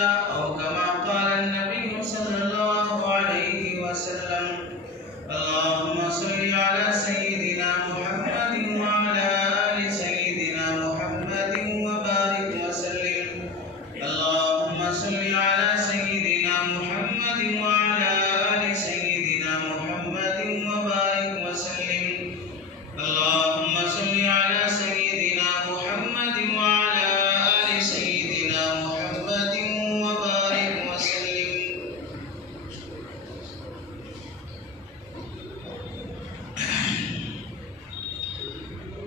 الحجة أو كما قال النبي صلى الله عليه وسلم. اللهم صل على سيدنا محمد وعلى آل سيدنا محمد وبارك وسلم. اللهم صل على سيدنا محمد وعلى آل سيدنا محمد وبارك وسلم. اللهم صل على سيدنا محمد وعلى آل سيدنا محمد وبارك وسلم.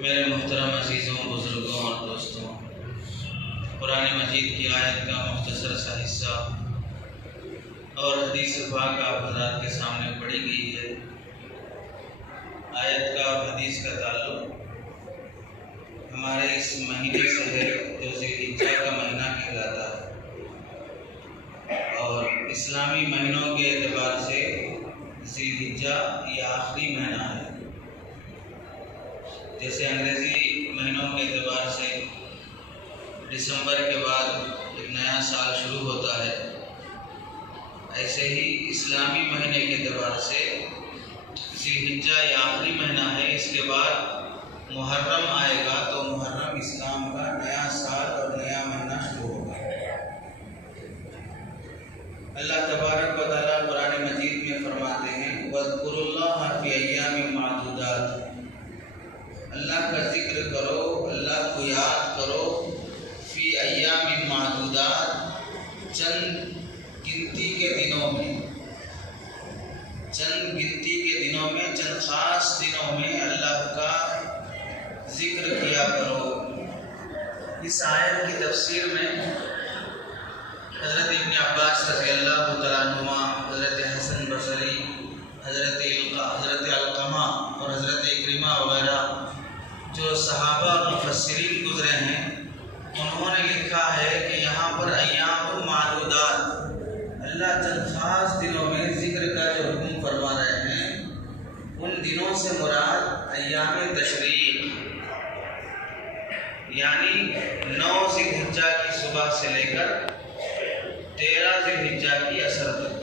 میرے محترم عزیزوں، بزرگوں اور دوستوں، قرآن مجید کی آیت کا مختصر سا حصہ اور حدیث پاک آپ حضرات کے سامنے پڑھی گئی ہے۔ آیت کا اور حدیث کا تعلق ہمارے اس مہینے سے ہے جو ذی الحجہ کا مہینہ کہلاتا ہے، اور اسلامی مہینوں کے اعتبار سے ذی الحجہ یہ آخری مہینہ ہے۔ جیسے انگریزی مہینوں کے اعتبار سے دسمبر کے بعد ایک نیا سال شروع ہوتا ہے، ایسے ہی اسلامی مہینے کے اعتبار سے ذی الحجہ یہ آخری مہینہ ہے۔ اس کے بعد محرم آئے گا تو محرم اسلام کا نیا سال اور نیا مہینہ شروع ہوگا۔ اللہ تبارک و تعالیٰ قرآن مجید میں فرماتے ہیں وَاذْكُرُوا اللَّهَ فِي أَيَّامٍ مَّعْدُودَاتٍ، اللہ کا ذکر کرو، اللہ کو یاد کرو، فی ایام معدودات، چند گنتی کے دنوں میں، چند گنتی کے دنوں میں، چند خاص دنوں میں اللہ کا ذکر کیا کرو۔ اس آیت کی تفسیر میں حضرت ابن عباس رضی اللہ تعالیٰ عنہما، حضرت حسن بصری، حضرت علقمہ اور حضرت اکرمہ وغیرہ جو صحابہ مفسرین گزرے ہیں، انہوں نے لکھا ہے کہ یہاں پر ایام معدودات، اللہ چند خاص دنوں میں ذکر کا جو حکم فرما رہے ہیں، ان دنوں سے مراد ایام تشریق، یعنی 9 ذی الحجہ کی صبح سے لے کر 13 ذی الحجہ کی عصر تک،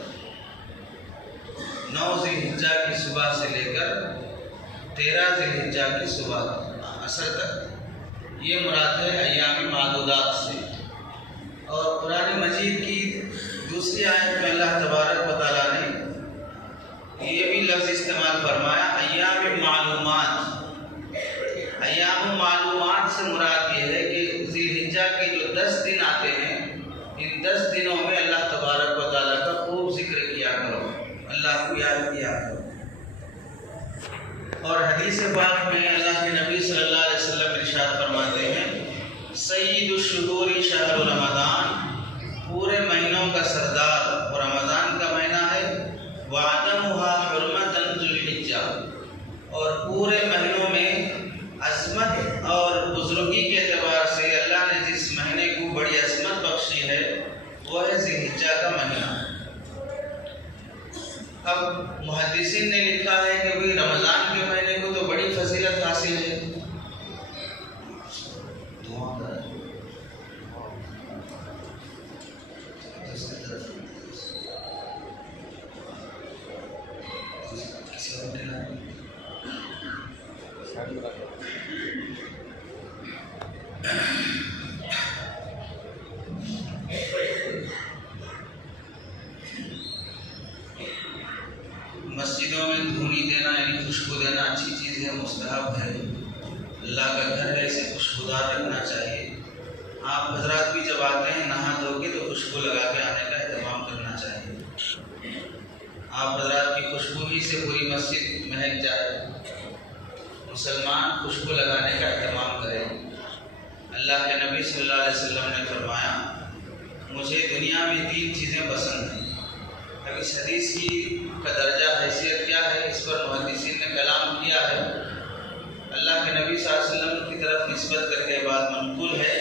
9 ذی الحجہ کی صبح سے لے کر 13 ذی الحجہ کی صبح عصر تک، یہ مراد ہے ایام معدودات سے۔ اور قرآن مجید کی دوسری آیت میں اللہ تبارک و تعالیٰ نے یہ بھی لفظ استعمال فرمایا ایام معلومات۔ ایام معلومات سے مراد یہ ہے کہ ذی الحجہ کے جو 10 دن آتے ہیں، ان 10 دنوں میں اللہ تبارک و تعالیٰ کا خوب ذکر کیا کرو، اللہ کو یاد کیا کرو۔ اور حدیث پاک میں اللہ کے نبی صلی اللہ علیہ وسلم ارشاد فرماتے ہیں سید الشہور شہر رمضان، پورے مہینوں کا سردار اور رمضان کا مہینہ ہے، وعدمها حرمۃ ذی الحجہ، اور پورے مہینوں میں عظمت اور بزرگی کے اعتبار سے اللہ نے جس مہینے کو بڑی عظمت بخشی ہے وہ ہے ذی الحجہ کا مہینہ۔ اب محدثین نے لکھا ہے کہ بھئی رمضان کے مہینے کو تو بڑی فضیلت حاصل ہے، مسجدوں میں دھونی دینا یعنی خوشبو دینا اچھی چیز ہے، مستحب ہے، اللہ کا گھر ہے، اسے خوشبودار رکھنا چاہیے۔ آپ حضرات بھی جب آتے ہیں نہا دھو کے تو خوشبو لگا کے آنے کا اہتمام کرنا چاہیے، آپ حضرات کی خوشبو ہی سے پوری مسجد مہک جائے۔ مسلمان خوشبو لگانے کا اہتمام کرے۔ اللہ کے نبی صلی اللہ علیہ وسلم نے فرمایا مجھے دنیا میں 3 چیزیں پسند ہیں۔ اب اس حدیث کی کا درجہ حیثیت کیا ہے، اس پر محدثین نے کلام کیا ہے۔ اللہ کے نبی صلی اللہ علیہ وسلم کی طرف نسبت کر کے بات منقول ہے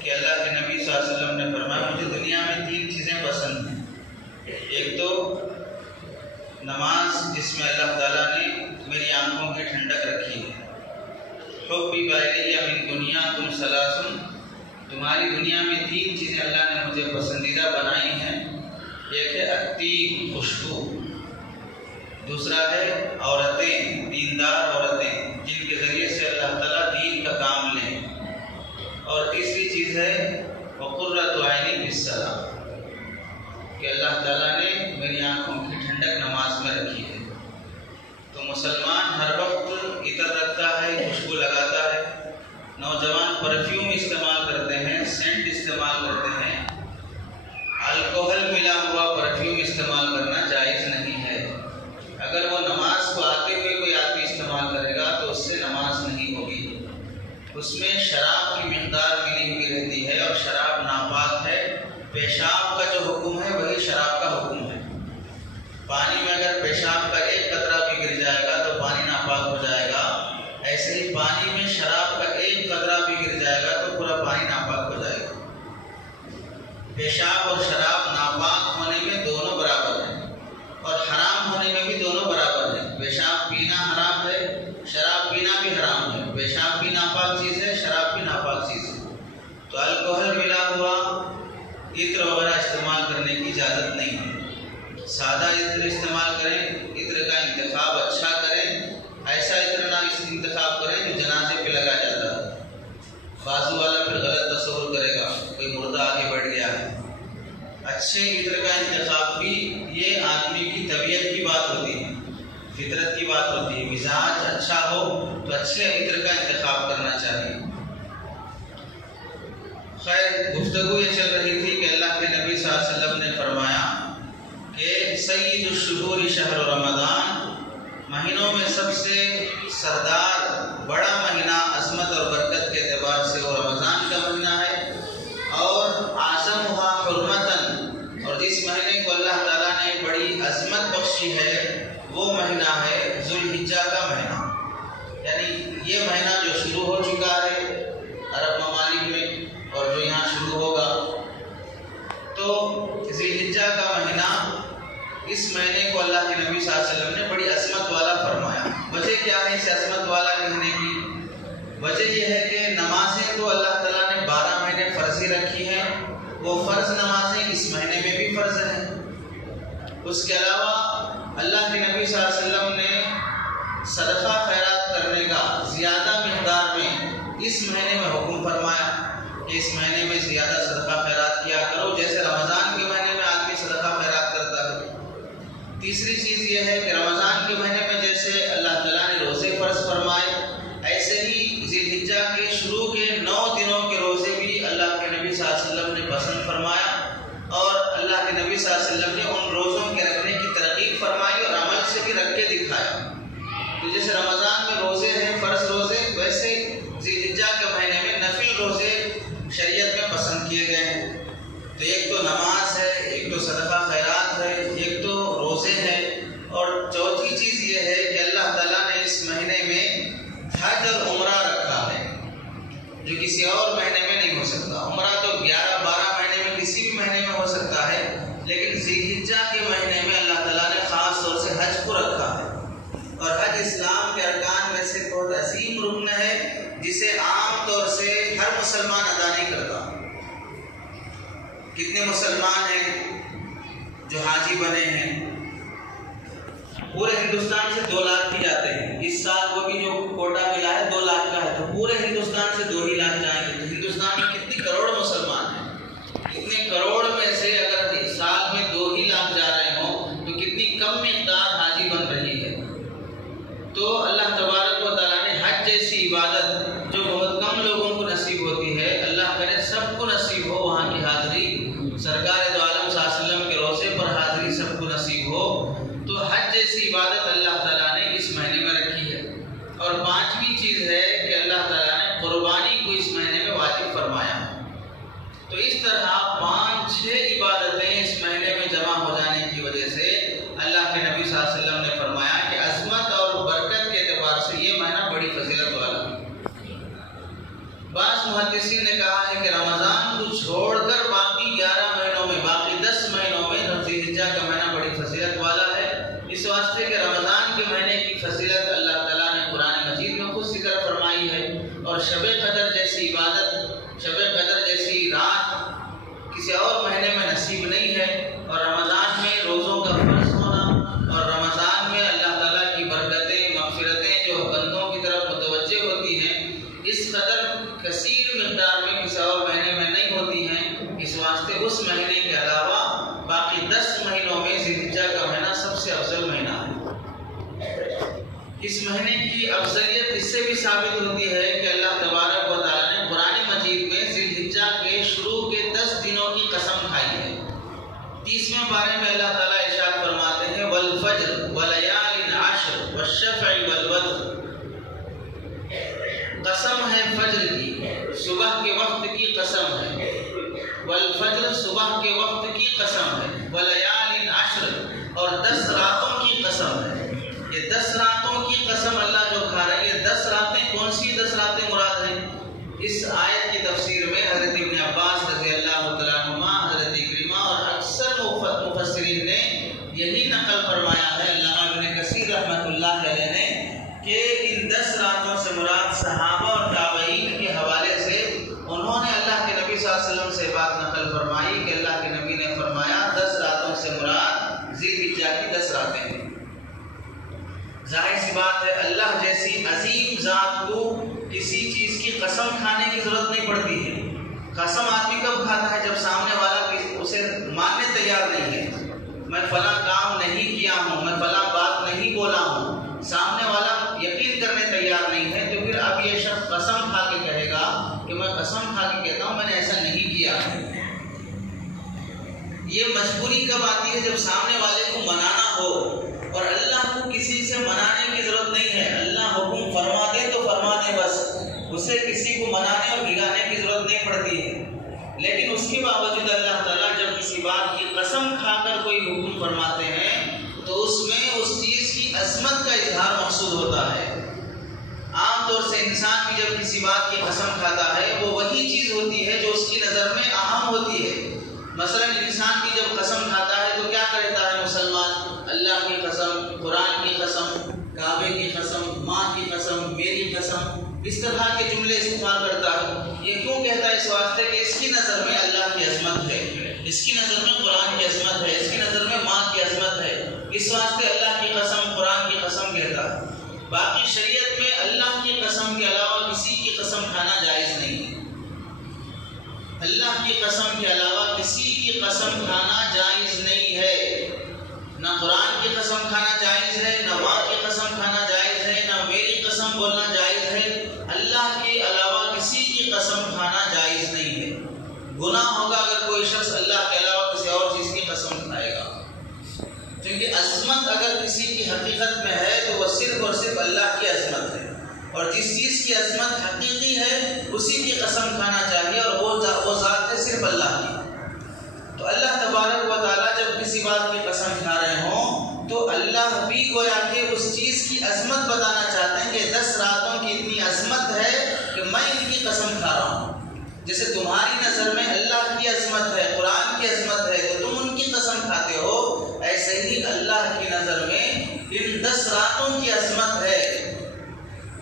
کہ اللہ کے نبی صلی اللہ علیہ وسلم نے فرمایا مجھے دنیا میں 3 چیزیں پسند ہیں۔ ایک تو نماز جس میں اللہ تعالیٰ نے میری آنکھوں کی ٹھنڈک رکھی ہے۔ حبی بائلی من دنیا تم سلاسن، تمہاری دنیا میں 3 چیزیں اللہ نے مجھے پسندیدہ ایک ہے الطیب خوشبو، دوسرا ہے عورتیں، دیندار عورتیں جن کے ذریعے سے اللہ تعالیٰ دین کا کام لیں، اور تیسری چیز ہے وقرۃ عینی فی الصلاۃ، کہ اللہ تعالیٰ نے میری آنکھوں کی ٹھنڈک نماز میں رکھی ہے۔ تو مسلمان ہر وقت عطر رکھتا ہے، خوشبو لگاتا ہے، نوجوان پرفیوم استعمال کرتے ہیں، سینٹ استعمال کرتے ہیں، الکوہل ملا ہوا پرفیوم استعمال کرنا جائز نہیں ہے۔ اگر وہ نماز کو آتے ہوئے کوئی آدمی استعمال کرے گا تو اس سے نماز نہیں ہوگی۔ اس میں شراب کی مقدار ملی ہوئی رہتی ہے، اور شراب ناپاک ہے۔ پیشاب کا جو حکم ہے وہی شراب کا حکم ہے۔ پانی میں اگر پیشاب کا ایک قطرہ بھی گر جائے گا تو پانی ناپاک ہو جائے گا، ایسے ہی پانی میں شراب کا ایک قطرہ بھی گر جائے گا تو پورا پانی ناپاک ہو جائے گا۔ پیشاب اور شراب ناپاک ہونے میں دونوں برابر ہیں، اور حرام ہونے میں بھی دونوں برابر ہیں۔ پیشاب پینا حرام ہے، شراب پینا بھی حرام ہے۔ پیشاب بھی ناپاک چیز ہے، شراب بھی ناپاک چیز ہے۔ تو الکوہل ملا ہوا عطر وغیرہ استعمال کرنے کی اجازت نہیں ہے۔ سادہ عطر استعمال کریں، عطر کا انتخاب اچھا کریں، ایسا عطر نہ انتخاب کریں جو جنازے پہ لگا جاتا ہے۔ بازو والا پھر غلط تصور کرے گا کوئی مردہ آگے بڑھ گیا ہے۔ اچھے عطر کا انتخاب بھی یہ آدمی کی طبیعت کی بات ہوتی ہے، فطرت کی بات ہوتی ہے۔ مزاج اچھا ہو تو اچھے عطر کا انتخاب کرنا چاہیے۔ خیر، گفتگو یہ چل رہی تھی کہ اللہ کے نبی صلی اللہ علیہ وسلم نے فرمایا کہ سید الشہور شہر رمضان، مہینوں میں سب سے سردار بڑا مہینہ عظمت اور برکت کے اعتبار سے وہ رمضان کا مہینہ ہے، اور اعظمھا حرمتاً، اور جس مہینے کو اللہ تعالیٰ نے بڑی عظمت بخشی ہے وہ مہینہ ہے ذوالحجہ کا مہینہ۔ یعنی یہ مہینہ جو شروع ہو چکا ہے عرب ممالک میں اور جو یہاں شروع ہوگا، تو ذوالحجہ کا مہینہ، اس مہینے کو اللہ کے نبی صلی اللہ علیہ وسلم نے بڑی عظمت والا فرمایا۔ وجہ کیا ہے اس عظمت والا کہنے کی؟ وجہ یہ ہے کہ نمازیں تو اللہ تعالیٰ نے 12 مہینے فرضی رکھی ہیں، وہ فرض نمازیں اس مہینے میں بھی فرض ہیں۔ اس کے علاوہ اللہ کے نبی صلی اللہ علیہ وسلم نے صدقہ خیرات کرنے کا زیادہ مقدار میں اس مہینے میں حکم فرمایا کہ اس مہینے میں زیادہ صدقہ خیرات کیا کرو، جیسے رمضان کے مہینے میں آدمی صدقہ خیرات کرتا ہے۔ تیسری چیز یہ ہے کہ رمضان کے مہینے میں جیسے اللہ تعالیٰ نے روزے فرض فرمائے، ایسے ہی ذوالحجہ کے شروع کے 9 دنوں کے روزے بھی اللہ کے نبی صلی اللہ علیہ وسلم نے پسند فرمایا، اور اللہ کے نبی صلی اللہ علیہ وسلم نے ان روزوں کے رکھنے کی ترغیب فرمائی اور عمل سے بھی رکھ کے دکھایا۔ تو جیسے رمضان میں روزے ہیں فرض روزے، ویسے ذوالحجہ کے مہینے میں نفل روزے شریعت میں پسند کیے گئے ہیں۔ تو ایک تو نماز ہے، ایک تو صدقہ خیرات ہے، ایک تو روزے ہیں، اور چوتھی چیز یہ ہے کہ اللہ تعالیٰ نے اس مہینے میں حج اور عمرہ رکھا ہے، جو کسی اور مہینے میں نہیں ہو سکتا۔ عمرہ تو 11-12 مہینے میں کسی بھی مہینے میں ہو سکتا ہے، لیکن ذوالحجہ کے مہینے میں اللہ تعالیٰ نے خاص طور سے حج کو رکھا ہے۔ اور حج اسلام کے ارکان میں سے بہت عظیم رکن ہے، جسے عام طور سے ہر مسلمان ادا نہیں کرتا۔ کتنے مسلمان ہیں جو حاجی بنے ہیں؟ پورے ہندوستان سے 2 لاکھ بھی جاتے ہیں۔ اس سال وہ بھی جو کوٹا ملا ہے 2 لاکھ کا ہے، تو پورے ہندوستان سے 2 ہی لاکھ جائیں گے۔ تو ہندوستان میں کتنی کروڑ مسلمان ہیں؟ اتنے کروڑ میں سے اگر سال میں 2 ہی لاکھ جا رہے ہوں تو کتنی کم مقدار حاجی بن رہی ہے۔ تو اللہ تبارک و تعالیٰ نے حج جیسی عبادت جو بہت کم لوگوں کو نصیب ہوتی ہے، اللہ کرے سب کو نصیب ہو وہاں کی حاضری، سرکار دو عالم صلی اللہ علیہ وسلم کے روضے پر حاضری سب کو نصیب ہو۔ تو حج جیسی عبادت اللہ تعالیٰ نے اس مہینے میں رکھی ہے۔ اور 5ویں چیز ہے کہ اللہ تعالیٰ نے قربانی کو اس مہینے میں واجب فرمایا۔ تو اس طرح 5-6 عبادتیں اس مہینے میں جمع ہو جانے کی وجہ سے اللہ کے نبی صلی اللہ علیہ وسلم نے فرمایا کہ عظمت اور برکت کے اعتبار سے یہ مہینہ بڑی فضیلت والا ہے۔ بعض محدثین نے کہا ہے کہ رمضان کو چھوڑ کر باقی 11 مہینوں میں، باقی 10 مہینوں میں ذوالحجہ کا مہینہ بڑی فضیلت والا ہے، اس واسطے کہ رمضان کے مہینے کی فضیلت اللہ تعالیٰ نے قرآن مجید میں خود ذکر فرمائی ہے، اور شب قدر جیسی عبادت، شب قدر جیسی رات کسی اور مہینے میں نصیب نہیں ہے، اور رمضان اس مہینے کی افضلیت اس سے بھی ثابت ہوتی ہے کہ اللہ تبارک و تعالیٰ نے قرآن مجید میں ذی الحجہ کے شروع کے 10 دنوں کی قسم کھائی ہے۔ 30ویں پارے میں اللہ تعالیٰ ارشاد فرماتے ہیں والفجر ولیال عشر والشفع والوتر، قسم ہے فجر کی، صبح کے وقت کی قسم ہے، والفجر صبح کے وقت کی قسم ہے، ولیال عشر اور 10 راتوں کی قسم ہے۔ یہ 10 راتوں کی قسم اللہ جو کھا رہے ہیں، یہ 10 راتیں کون سی 10 راتیں مراد ہیں؟ اس آیت کی تفسیر میں حضرت ابن عباس رضی اللہ تعالیٰ عنہما، حضرت اکرمہ اور اکثر مفسرین نے یہی نقل فرمایا ہے، علامہ ابن کثیر رحمۃ اللہ علیہ نے، کہ ان 10 راتوں سے مراد صحابہ اور تابعین کے حوالے سے انہوں نے اللہ کے نبی صلی اللہ علیہ وسلم سے بات نقل فرمائی کہ اللہ کے نبی نے فرمایا 10 راتوں سے مراد ذی الحجہ کی 10 راتیں ہیں۔ ظاہر سی بات ہے اللہ جیسی عظیم ذات کو کسی چیز کی قسم کھانے کی ضرورت نہیں پڑتی ہے۔ قسم آدمی کب کھاتا ہے؟ جب سامنے والا اسے ماننے تیار نہیں ہے۔ میں فلاں کام نہیں کیا ہوں، میں فلاں بات نہیں بولا ہوں، سامنے والا یقین کرنے تیار نہیں ہے، تو پھر اب یہ شخص قسم کھا کے کہے گا کہ میں قسم کھا کے کہتا ہوں میں نے ایسا نہیں کیا۔ یہ مجبوری کب آتی ہے؟ جب سامنے والے کو منانا ہو، اور اللہ کو کسی سے منانے کی ضرورت نہیں ہے۔ اللہ حکم فرما دے تو فرما دے بس، اسے کسی کو منانے اور بھگانے کی ضرورت نہیں پڑتی ہے۔ لیکن اس کے باوجود اللہ تعالیٰ جب کسی بات کی قسم کھا کر کوئی حکم فرماتے ہیں تو اس میں اس چیز کی عظمت کا اظہار مقصود ہوتا ہے۔ عام طور سے انسان بھی جب کسی بات کی قسم کھاتا ہے وہ وہی چیز ہوتی ہے جو اس کی نظر میں اہم ہوتی ہے۔ مثلا انسان بھی جب قسم کھاتا ہے تو کیا کہتا ہے مسلمان؟ اللہ کی قسم، قرآن کی قسم، کعبے کی قسم، ماں کی قسم، میری قسم، اس طرح کے جملے استعمال کرتا ہے۔ یہ کیوں کہتا ہے؟ اس واسطے کہ اس کی نظر میں اللہ کی عظمت ہے، اس کی نظر میں قرآن کی عظمت ہے، اس کی نظر میں ماں کی عظمت ہے، اس واسطے اللہ کی قسم، قرآن کی قسم کہتا ہے۔ باقی شریعت میں اللہ کی قسم کے علاوہ کسی کی قسم کھانا جائز نہیں ہے۔ اللہ کی قسم کے علاوہ کسی کی قسم کھانا جائز نہیں ہے۔ نہ قرآن کی قسم کھانا جائز ہے، نہ ماں کی قسم کھانا جائز ہے، نہ میری قسم بولنا جائز ہے۔ اللہ کے علاوہ کسی کی قسم کھانا جائز نہیں ہے۔ گناہ ہوگا اگر کوئی شخص اللہ کے علاوہ کسی اور چیز کی قسم کھائے گا، کیونکہ عظمت اگر کسی کی حقیقت میں ہے تو وہ صرف اور صرف اللہ کی عظمت ہے، اور جس چیز کی عظمت حقیقی ہے اسی کی قسم کھانا چاہیے، اور وہ ذات ہے صرف اللہ کی۔ تو اللہ تبارک و تعالیٰ جب کسی بات کی قسم کھا رہے ہوں تو اللہ بھی گویا کہ اس چیز کی عظمت بتانا چاہتے ہیں کہ 10 راتوں کی اتنی عظمت ہے کہ میں ان کی قسم کھا رہا ہوں۔ جیسے تمہاری نظر میں اللہ کی عظمت ہے، قرآن کی عظمت ہے تو تم ان کی قسم کھاتے ہو، ایسے ہی اللہ کی نظر میں ان 10 راتوں کی عظمت ہے۔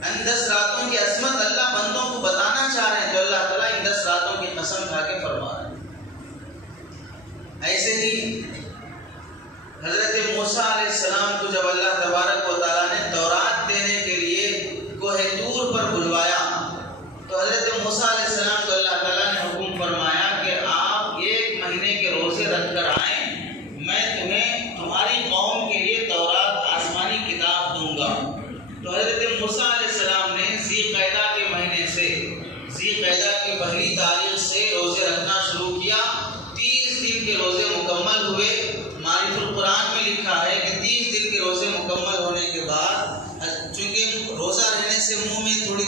ان 10 راتوں کی عظمت اللہ بندوں کو بتانا چاہ رہے ہیں، تو اللہ تعالیٰ ان 10 راتوں کی قسم کھا کے فرما رہے ہیں۔ ایسے ہی حضرت موسیٰ علیہ السلام کو جب اللہ تبارک و تعالیٰ نے تورات دینے کے لیے کوہ طور پر بلوایا تو حضرت موسیٰ علیہ السلام کو اللہ تعالیٰ نے حکم فرمایا کہ آپ 1 مہینے کے روزے رکھ کر آئیں، میں تمہیں تمہاری قوم کے لیے تورات آسمانی کتاب دوں گا۔ تو حضرت موسیٰ علیہ السلام نے ذی قعدہ کے مہینے سے، ذی قعدہ کی پہلی تاریخ سے روزے رکھنا شروع کیا۔ 30 دن کے روزے مکمل ہوئے۔ معرف القرآن میں لکھا ہے کہ 30 دن کے روزے مکمل ہونے کے بعد چونکہ روزہ رہنے سے منہ میں تھوڑی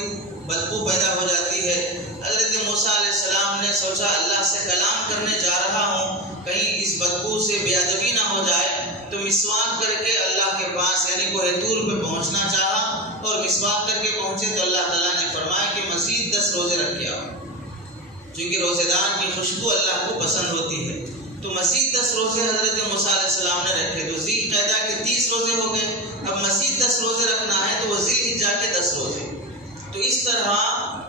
بدبو پیدا ہو جاتی ہے، حضرت موسیٰ علیہ السلام نے سوچا اللہ سے کلام کرنے جا رہا ہوں، کہیں اس بدبو سے بے ادبی نہ ہو جائے، تو مسواک کر کے اللہ کے پاس یعنی کوہ طور پہ پہنچنا چاہا، اور مسواک کر کے پہنچے تو اللہ تعالیٰ نے فرمایا کہ مزید 10 روزے رکھ کے آؤ، کیونکہ روزے دار کی خوشبو اللہ کو پسند ہوتی ہے۔ تو مزید 10 روزے حضرت موسیٰ علیہ السلام نے رکھے، تو ذی قعدہ کے 30 روزے ہو گئے، اب مزید 10 روزے رکھنا ہے تو وہ ذی الحجہ کے 10 روزے۔ تو اس طرح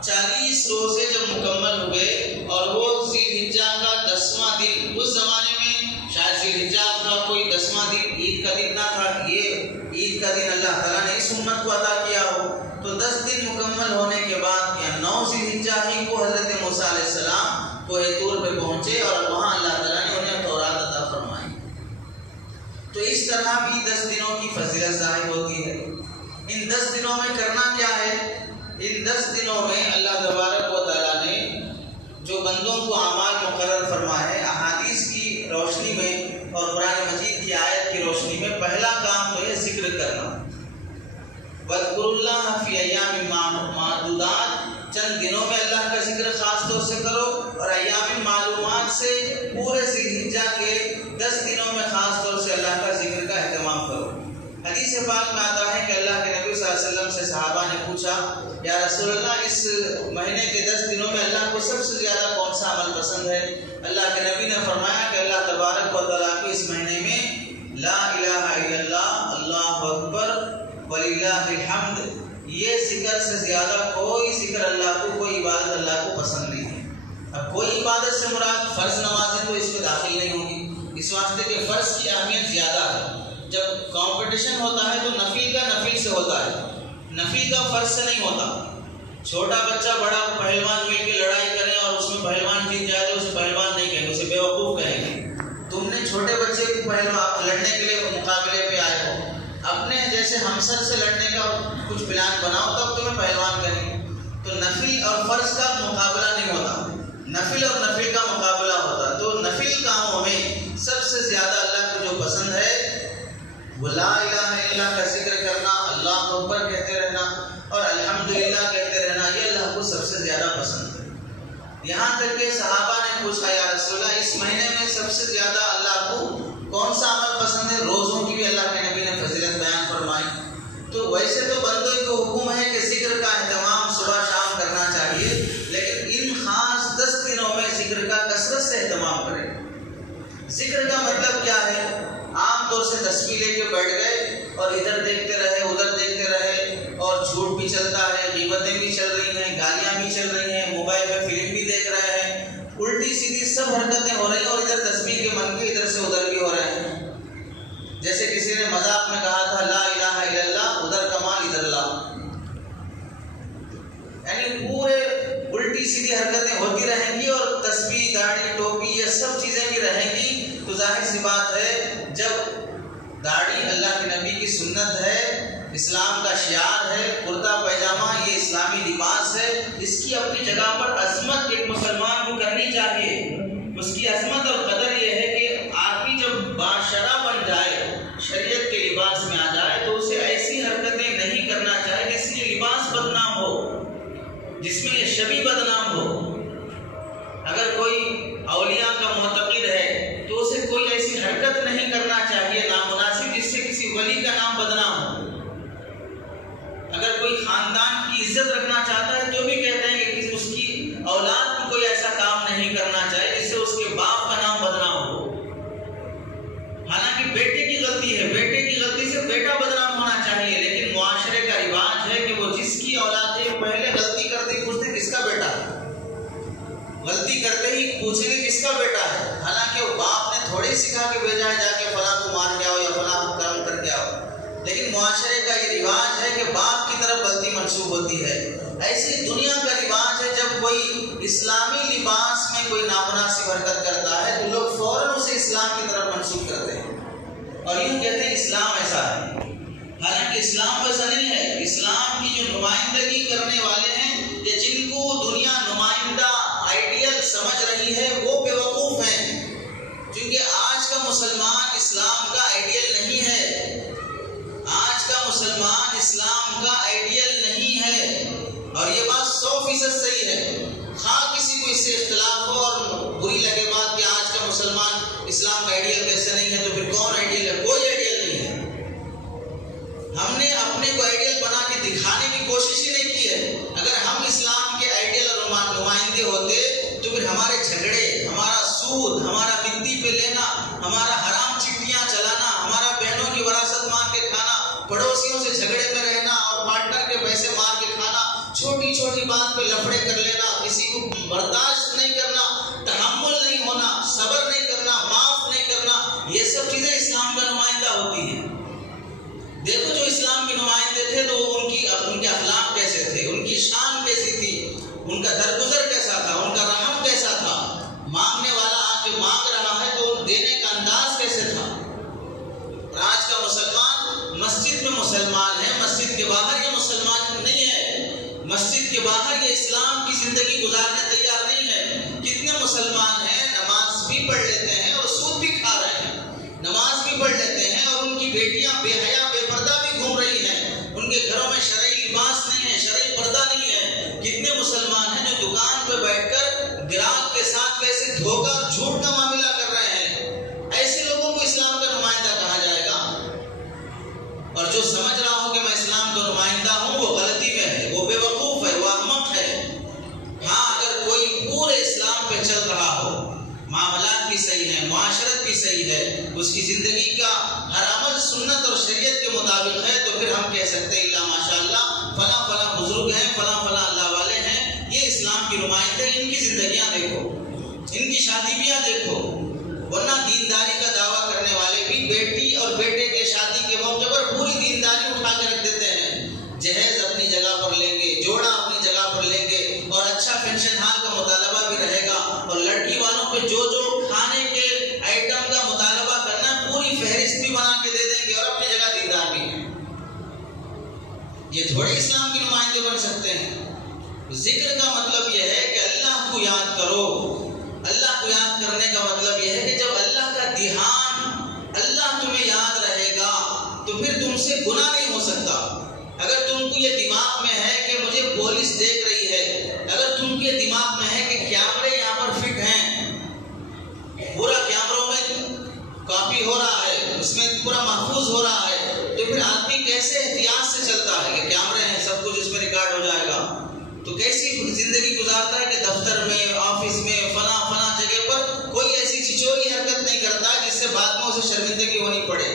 40 روزے جب مکمل ہوئے اور وہ ذی الحجہ کا 10واں دن، اس زمانے میں شاید ذی الحجہ کا کوئی 10واں دن عید کا دن نہ تھا، یہ عید کا دن اللہ تعالیٰ نے اس امت کو عطا کیا ہو، تو 10 دن مکمل ہونے کے بعد یا 9 ذی الحجہ ہی کو حضرت موسیٰ علیہ السلام کوہ طور پہ پہنچے اور وہاں اللہ تعالیٰ نے انہیں تورات عطا فرمائی۔ تو اس طرح بھی 10 دنوں کی فضیلت ظاہر ہوتی ہے۔ ان ان 10 دنوں میں کرنا کیا ہے؟ ان 10 دنوں میں اللہ تبارک و تعالیٰ نے جو بندوں کو اعمال مقرر فرمائے ہیں احادیث کی روشنی میں اور قرآن مجید کی آیت کی روشنی میں، پہلا کام تو یہ ذکر کرنا، وَاذْكُرُوا اللَّهَ فِي أَيَّامٍ مَّعْدُودَاتٍ، چند دنوں میں اللہ کا ذکر خاص طور سے کرو، اور ایام معلومات سے پورے ذی الحجہ کے 10 دنوں میں خاص طور سے اللہ کا ذکر کا اہتمام کرو۔ حدیث پاک میں آتا ہے کہ اللہ کے نبی صلی اللہ علیہ وسلم سے صحابہ نے پوچھا، یا رسول اللہ اس مہینے کے 10 دنوں میں اللہ کو سب سے زیادہ کون سا عمل پسند ہے؟ اللہ کے نبی نے فرمایا کہ اللہ تبارک و تعالیٰ کو اس مہینے میں لا الہ الا اللہ، اللہ اکبر وللہ الحمد، یہ ذکر سے زیادہ کوئی ذکر اللہ کو، کوئی عبادت اللہ کو پسند نہیں ہے۔ اب کوئی عبادت سے مراد فرض نمازیں تو اس میں داخل نہیں ہوگی، اس واسطے کہ فرض کی اہمیت زیادہ ہے۔ جب کمپٹیشن ہوتا ہے تو نفل کا نفل سے ہوتا ہے، نفل کا فرض سے نہیں ہوتا۔ چھوٹا بچہ بڑا پہلوان مل کے لڑائی کرے اور اس میں پہلوان جیت جائے تو اسے پہلوان نہیں کہیں گے، اسے بیوقوف کہیں گے۔ تم نے چھوٹے بچے کو پہلوان لڑنے کے لیے مقابلے پہ آئے ہو، اپنے جیسے ہمسر سے لڑنے کا کچھ پلان بناؤ تب تمہیں پہلوان کہیں گے۔ تو نفل اور فرض کا مقابلہ نہیں ہوتا، نفل اور نفل کا مقابلہ ہوتا۔ تو نفل کاموں میں سب سے زیادہ اللہ کو جو پسند ہے وہ لا الہ الا اللہ کا ذکر کرنا، اللہ اکبر کہتے رہنا اور الحمدللہ کہتے رہنا، یہ اللہ کو سب سے زیادہ پسند ہے۔ یہاں تک کہ صحابہ نے پوچھا، یا رسول اللہ اس مہینے میں سب سے زیادہ اللہ کو کون سا عمل پسند ہے؟ روزوں کی بھی اللہ کے نبی نے فضیلت بیان فرمائی۔ تو ویسے تو بندوں کو حکم ہے کہ ذکر کا اہتمام صبح شام کرنا چاہیے، لیکن ان خاص 10 دنوں میں ذکر کا کثرت سے اہتمام کریں۔ ذکر کا مطلب کیا ہے؟ عام طور سے تسبیح لے کے بیٹھ گئے اور ادھر دیکھتے رہے ادھر دیکھتے رہے، اور جھوٹ بھی چلتا ہے، غیبتیں بھی چل رہی ہیں، گالیاں بھی چل رہی ہیں، موبائل پہ فلم بھی دیکھ رہے ہیں، الٹی سیدھی سب حرکتیں ہو رہی ہیں، اور ادھر تسبیح کے من کے ادھر سے ادھر بھی ہو رہے ہیں۔ جیسے کسی نے مذاق میں کہا تھا لا الہ الا اللہ، ادھر کمال ادھر لا، یعنی پورے الٹی سیدھی حرکتیں ہوتی رہیں گی اور تسبیح داڑھی ٹوپی یہ سب چیزیں بھی رہیں گی۔ تو ظاہر سی بات ہے جب داڑھی اللہ کے نبی کی سنت ہے، اسلام کا شعار ہے، کرتا پیجامہ یہ اسلامی لباس ہے، اس کی اپنی جگہ پر عظمت ایک مسلمان کو کرنی چاہیے۔ اس کی عظمت اور قدر یہ ہے کہ آدمی جب باشرہ بن جائے، شریعت کے لباس میں آ جائے، تو اسے ایسی حرکتیں نہیں کرنا چاہیے جس سے یہ لباس بدنام ہو، جس میں یہ شبیہ بدنام ہو۔ اگر کوئی اولیاء کا معتقد ہے تو اسے کوئی ایسی حرکت نہیں کرنا چاہیے نامناسب جس سے کسی ولی کا نام بدنام ہو۔ اگر کوئی خاندان کی عزت رکھنا چاہتا ہے تو بھی کہتے ہیں کہ اس کی اولاد کو کوئی ایسا کام نہیں کرنا چاہیے جس سے اس کے باپ کا نام بدنام ہو۔ حالانکہ بیٹے کی غلطی ہے، بیٹے کی غلطی سے بیٹا بدنام ہونا چاہیے، لیکن معاشرے کا رواج ہے کہ وہ جس کی اولاد ہے پہلے غلطی کرتے ہی پوچھتے کس کا بیٹا ہے، غلطی کرتے ہی پوچھیں گے کس کا بیٹا ہے، حالانکہ وہ باپ نے تھوڑی سکھا کے بھیجا ہے جا کے فلاں کو مار کے آؤ یا فلاں کو کرم کر کے آؤ، لیکن معاشرے کا یہ رواج ہے کہ باپ کی طرف غلطی منسوب ہوتی ہے۔ ایسی دنیا کا رواج ہے جب کوئی اسلامی لباس میں کوئی نامناسب حرکت کرتا ہے تو لوگ فوراً اسے اسلام کی طرف منسوب کرتے ہیں اور یوں کہتے ہیں اسلام ایسا ہے، حالانکہ اسلام ویسا نہیں ہے۔ اسلام کی جو نمائندگی کرنے والے ہیں یا جن کو دنیا نمائندہ آئیڈیل سمجھ رہی ہے وہ بیوقوف ہیں، کیونکہ آج کا مسلمان اسلام کا آئیڈیل نہیں ہے، آج کا مسلمان اسلام کا آئیڈیل نہیں ہے، اور یہ بات 100% صحیح ہے۔ خواہ کسی کو اس سے اختلاف ہو اور بری لگے بات کہ آج کا مسلمان اسلام کا آئیڈیل کیسے نہیں ہے، تو پھر کون آئیڈیل ہے؟ کوئی آئیڈیل نہیں ہے۔ ہم نے اپنے کو آئیڈیل بنا کے دکھانے کی کوشش ہی نہیں کی ہے۔ اگر ہم اسلام کے آئیڈیل اور نمائندے ہوتے تو پھر ہمارے جھگڑے، ہمارا سود، ہمارا مٹی پہ لینا، ہمارا حرام چٹیاں چلانا، ہمارا بہنوں کی وراثت مار کے کھانا، پڑوسیوں سے جھگڑے میں رہنا اور پارٹنر کے پیسے مار کے کھانا، چھوٹی چھوٹی بات پہ لفڑے کر لینا، کسی کو برداشت نہیں کرنا، تحمل نہیں ہونا، صبر نہیں کرنا، معاف نہیں کرنا، یہ سب چیزیں اسلام کا نمائندہ ہوتی ہیں۔ دیکھو جو اسلام کے نمائندے تھے تو ان کے اخلاق کیسے تھے، ان کی شان کیسی تھی، ان کا درگزر کیسا تھا، ان کا رحم کیسا تھا، مانگنے والا آ کے مانگ رہا ہے تو دینے کا انداز کیسے تھا۔ اور آج کا مسلمان مسجد میں مسلمان ہے، مسجد کے باہر کے باہر یہ اسلام کی زندگی گزارنے تیار نہیں ہے۔ کتنے مسلمان ہیں نماز بھی پڑھ لیتے ہیں اور سود بھی کھا رہے ہیں، نماز بھی پڑھ لیتے ہیں اور ان کی بیٹیاں بے حیا بے پردہ بھی گھوم رہی ہیں، ان کے گھروں میں شرعی لباس نہیں ہے، شرعی پردہ نہیں ہے۔ کتنے مسلمان ہیں جو دکان پہ بیٹھ کر گراہک کے ساتھ کیسے دھوکہ اور جھوٹ کا معاملہ کر رہے ہیں۔ ایسے لوگوں کو اسلام کا نمائندہ کہا جائے گا؟ اور جو سمجھ رہا ہو کہ میں اسلام کا نمائندہ ہوں وہ غلطی میں ہے، وہ بے وقوف ہے، وہ احمق ہے۔ ہاں، اگر کوئی پورے اسلام پہ چل رہا ہو، معاملات بھی صحیح ہیں، معاشرت بھی صحیح ہے، اس کی زندگی کا ہر عمل سنت اور شریعت کے مطابق ہے، تو پھر ہم کہہ سکتے ہیں اللہ ماشاء اللہ فلاں فلاں بزرگ ہیں، فلاں فلاں اللہ والے ہیں، یہ اسلام کی نمائندے، ان کی زندگیاں دیکھو، ان کی شادی بیاہ دیکھو۔ ورنہ دینداری کا دعویٰ کرنے والے بھی بیٹی اور بیٹے کے شادی کے موقع پر پوری دینداری اٹھا کے رکھ دیتے ہیں، جہیز اپنی جگہ پر لیں گے، جوڑا اپنی جگہ پر لیں گے، اور اچھا پینشن ہال کا مطالبہ بھی رہے گا، اور لڑکی والوں پہ جو کھانے کے آئٹم کا مطالبہ کرنا پوری فہرست بھی بنا کے دے دیں گے، اور اپنی جگہ دیندار بھی ہیں۔ یہ تھوڑے اسلام کے نمائندے بن سکتے ہیں۔ ذکر کا مطلب یہ ہے کہ اللہ کو یاد کرو۔ اللہ کو یاد کرنے کا مطلب یہ ہے کہ جب اللہ کا دھیان، اللہ تمہیں یاد رہے گا تو پھر تم سے گناہ نہیں ہو سکتا۔ اگر تم کو یہ دماغ میں ہے کہ مجھے پولیس دیکھ رہی ہے، اگر تم کو یہ دماغ میں ہے کہ کیمرے یہاں پر فٹ ہیں، پورا کیمروں میں کاپی ہو رہا ہے، اس میں پورا محفوظ ہو رہا ہے، تو پھر آدمی کیسے احتیاط سے چلتا ہے کہ کیمرے ہیں، سب کچھ اس میں ریکارڈ ہو جائے گا، تو کیسی زندگی گزارتا ہے کہ دفتر میں، آفس میں، فلاں فلاں جگہ پر کوئی ایسی چھچوری حرکت نہیں کرتا جس سے بعد میں اسے شرمندگی ہونی پڑے۔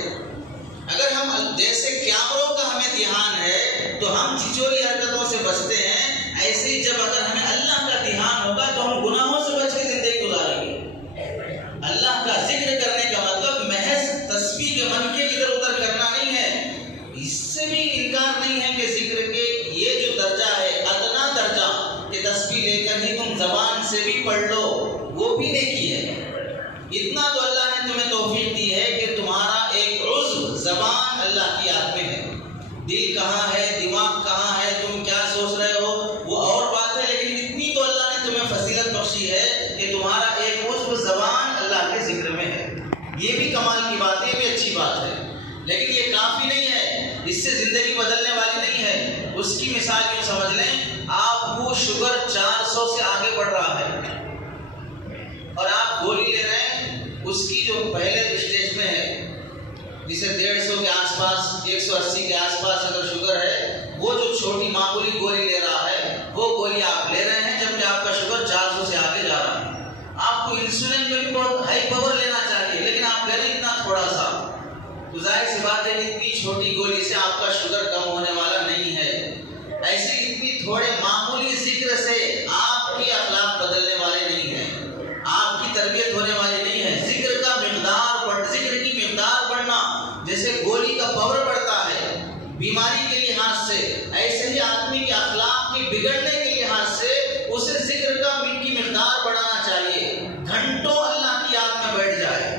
اگر ہم جیسے کیمروں کا ہمیں دھیان ہے تو ہم چھچوری حرکتوں سے بچتے ہیں، ایسے ہی جب اگر ہمیں اللہ کا دھیان ہوگا تو ہم گناہوں سے بچ کے زندگی گزاریں گے۔ اللہ کا ذکر کرنے کا مطلب محض تسبیح کے من کے ادھر ادھر کرنا نہیں ہے۔ اس سے بھی انکار نہیں ہے کہ ذکر کے یہ جو درجہ ہے، ادنا درجہ، کہ تسبیح لے کر ہی تم زبان سے بھی پڑھ لو، وہ بھی نیکی ہے۔ اتنا تو اللہ نے تمہیں توفیق دی ہے کہ تمہارا ایک عضو زبان اللہ کی یاد میں ہے۔ دل کہاں ہے، دماغ کہاں ہے، تم کیا سوچ رہے ہو وہ اور بات ہے، لیکن اتنی تو اللہ نے تمہیں فضیلت بخشی ہے کہ تمہارا ایک عضو زبان اللہ کے ذکر میں ہے۔ یہ بھی کمال کی بات ہے، یہ بھی اچھی بات ہے، لیکن یہ کافی نہیں ہے، اس سے زندگی بدلنے والی نہیں ہے۔ اس کی مثال یوں سمجھ لیں، آپ کو شوگر 400 سے آگے بڑھ رہا ہے اور آپ گولی لے رہے ہیں، اس کی جو پہلے اسٹیج میں ہے جسے 150 کے آس پاس، 180 کے آس پاس اگر شوگر ہے، وہ جو چھوٹی معمولی گولی لے رہا ہے وہ گولی آپ لے رہے ہیں، جبکہ آپ کا شوگر 400 سے آگے جا رہا ہے۔ آپ کو انسولین میں بھی بہت ہائی پاور لینا چاہیے، لیکن آپ کہہ رہے ہیں اتنا تھوڑا سا، تو ظاہر سی بات ہے اتنی چھوٹی گولی سے آپ کا شوگر کم ہونے والا نہیں ہے۔ ایسے اتنی تھوڑے معمولی ذکر سے آپ کی اخلاق بدلنے والے نہیں ہیں، آپ کی تربیت ہونے والی نہیں ہے۔ ذکر کا مقدار ذکر کی مقدار بڑھنا جیسے گولی کا پاور بڑھتا ہے بیماری کے لحاظ سے، ایسے ہی آدمی کے اخلاق کی بگڑنے کے لحاظ سے اسے ذکر کا کی مقدار بڑھانا چاہیے۔ گھنٹوں اللہ کی یاد میں بیٹھ جائے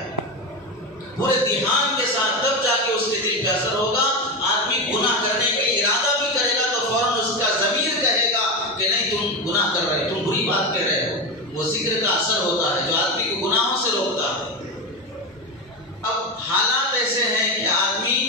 پورے دھیان کے ساتھ، تب جا کے اس کے دل پہ اثر ہوگا۔ آدمی گناہ کرنے کے ارادہ بھی کرے گا تو فوراً اس کا ضمیر کہے گا کہ نہیں تم گناہ کر رہے، تم بری بات کر رہے ہو۔ وہ ذکر کا اثر ہوتا ہے جو آدمی کو گناہوں سے روکتا ہے۔ اب حالات ایسے ہیں کہ آدمی،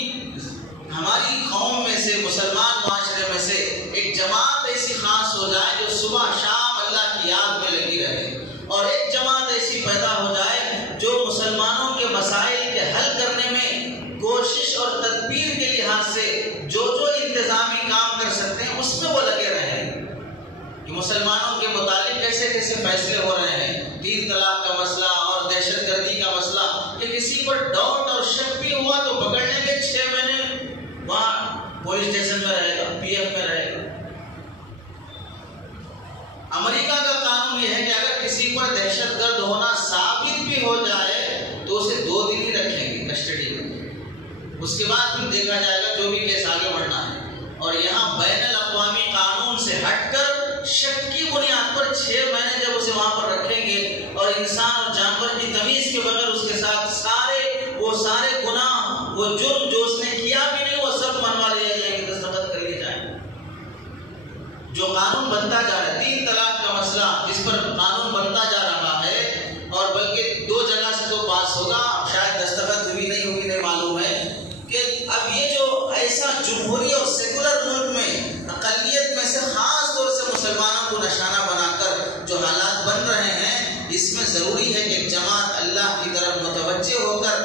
ہماری قوم میں سے، مسلمان معاشرے میں سے ایک جماعت ایسی خاص ہو جائے جو صبح شام اللہ کی یاد میں لگی رہے، اور ایک جماعت ایسی پیدا ہو جائے جو مسلمانوں کے مسائل کے حل کرنے میں کوشش اور تدبیر کے لحاظ سے جو انتظامی کام کر سکتے ہیں اس میں وہ لگے رہیں کہ مسلمانوں کے متعلق کیسے کیسے فیصلے ہو رہے ہیں، 3 طلاق کا مسئلہ اور دہشت گردی کا مسئلہ، کہ کسی پر ڈاؤٹ اور شک بھی ہوا تو پکڑ لیں گے، 6 مہینے وہاں پولیس اسٹیشن میں رہے گا، پی ایف میں رہے گا۔ امریکہ کا قانون یہ ہے کہ اگر کسی پر دہشت گرد ہونا ثابت بھی ہو جائے تو اسے 2 دن ہی رکھیں گے کسٹڈی میں، اس کے بعد پھر دیکھا جائے گا جو بھی کیس آگے بڑھنا ہے۔ اور یہاں بین الاقوامی قانون سے ہٹ کر شک کی بنیاد پر 6 مہینے جب اسے وہاں پر رکھیں گے اور انسان اور جانور کی تمیز کے بغیر اس کے ساتھ سارے گناہ، وہ جرم جو اس نے کیا بھی نہیں، وہ سب منوا لیے جائیں گے، دستخط کر لیے جائیں گے۔ جو جو قانون بنتا جا رہا ہے، 3 طلاق کا مسئلہ جس پر قانون بنتا جا رہا ہے، اور بلکہ 2 جگہ سے تو پاس ہوگا، شاید دستخط ہوئی نہیں معلوم ہے کہ اب یہ جو ایسا جمہوری اور سیکولر ملک میں اقلیت میں سے خاص طور سے مسلمانوں کو نشانہ بنا کر جو حالات بن رہے ہیں، اس میں ضروری ہے کہ جماعت اللہ کی طرف متوجہ ہو کر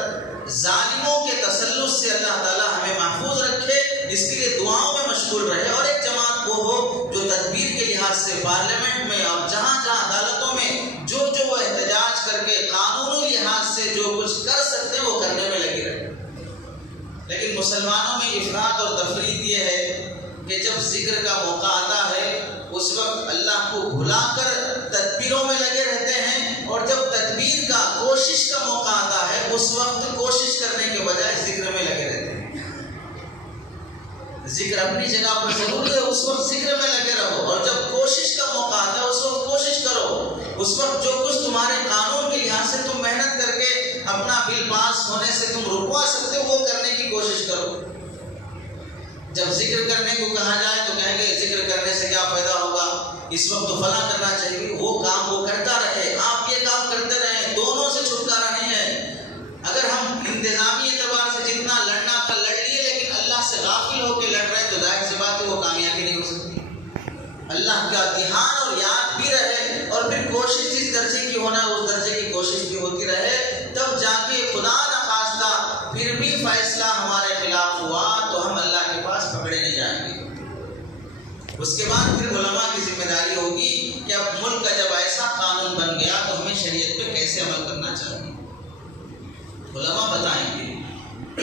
ظالموں کے تسلط سے اللہ تعالی ہمیں محفوظ رکھے، اس کے لیے دعاؤں میں مشغول رہے، اور ایک جماعت وہ ہو جو تدبیر کے لحاظ سے پارلیمنٹ میں اور جہاں عدالتوں میں جو وہ احتجاج کر کے قانونی لحاظ سے جو کچھ کر سکتے ہیں وہ کرنے میں لگے رہے۔ لیکن مسلمانوں میں افراط اور تفریط یہ ہے کہ جب ذکر کا موقع آتا ہے اس وقت اللہ کو بھلا کر تدبیروں میں لگے رہتے ہیں، اور جب تدبیر کا کوشش کا موقع آتا ہے اس وقت کوشش کرنے کے بجائے ذکر میں لگے رہتے ہیں۔ ذکر اپنی جگہ پر ضروری ہے، اس وقت ذکر میں لگے رہو، اور جب کوشش کا موقع آتا ہے اس وقت کوشش کرو۔ اس وقت جو کچھ تمہارے قانون کے لحاظ سے تم محنت کر کے اپنا بل پاس ہونے سے تم رکوا سکتے ہو وہ کرنے کی کوشش کرو۔ جب ذکر کرنے کو کہا جائے تو کہیں گے ذکر کرنے سے کیا فائدہ ہوگا، اس وقت تو فلاں کرنا چاہیے، وہ کام وہ کرتا رہے، آپ یہ کام کرتے رہیں، دونوں سے چھٹکارا نہیں ہے۔ اگر ہم انتظامی اعتبار سے جتنا لڑنا تھا لڑ لیے، لیکن اللہ سے غافل ہو کے لڑ رہے ہیں تو ظاہر سی بات ہے وہ کامیابی نہیں ہو سکتی۔ اللہ کا دھیان اور یاد بھی رہے، اور پھر کوشش جس درجے کی ہونا ہے اس درجے کی کوشش بھی ہوتی رہے، تب جا کے خدا نخواستہ پھر بھی فیصلہ ہمارے خلاف ہوا تو ہم اللہ کے پاس پکڑے نہیں جائیں گے۔ اس کے بعد پھر علماء کی ذمہ داری ہوگی کہ اب ملک کا جب ایسا قانون بن گیا تو ہمیں شریعت پہ کیسے عمل کرنا چاہیے۔ علماء بتائیں گے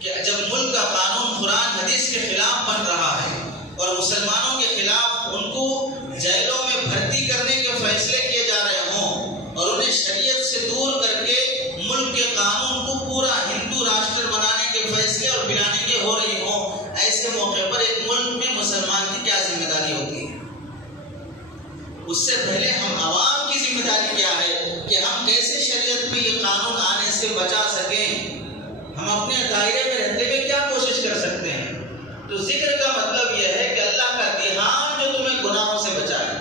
کہ جب ملک کا قانون قرآن حدیث کے خلاف بن رہا ہے اور مسلمانوں کے خلاف ان کو جیلوں میں بھرتی کرنے کے فیصلے کیے جا رہے ہوں، اور انہیں شریعت سے دور کر کے ملک کے قانون کو پورا ہندو راشٹر بنانے کے فیصلے اور پلاننگیں ہو رہی ہوں، ایسے موقع پر ایک ملک میں مسلمان کی کیا ذمہ داری ہوتی ہے؟ اس سے پہلے ہم عوام کی ذمہ داری کیا ہے کہ ہم کیسے شریعت میں یہ قانون آنے سے بچا سکیں، ہم اپنے دائرے میں رہتے ہوئے کیا کوشش کر سکتے ہیں۔ تو ذکر کا مطلب یہ ہے کہ اللہ کا دھیان جو تمہیں گناہوں سے بچائے،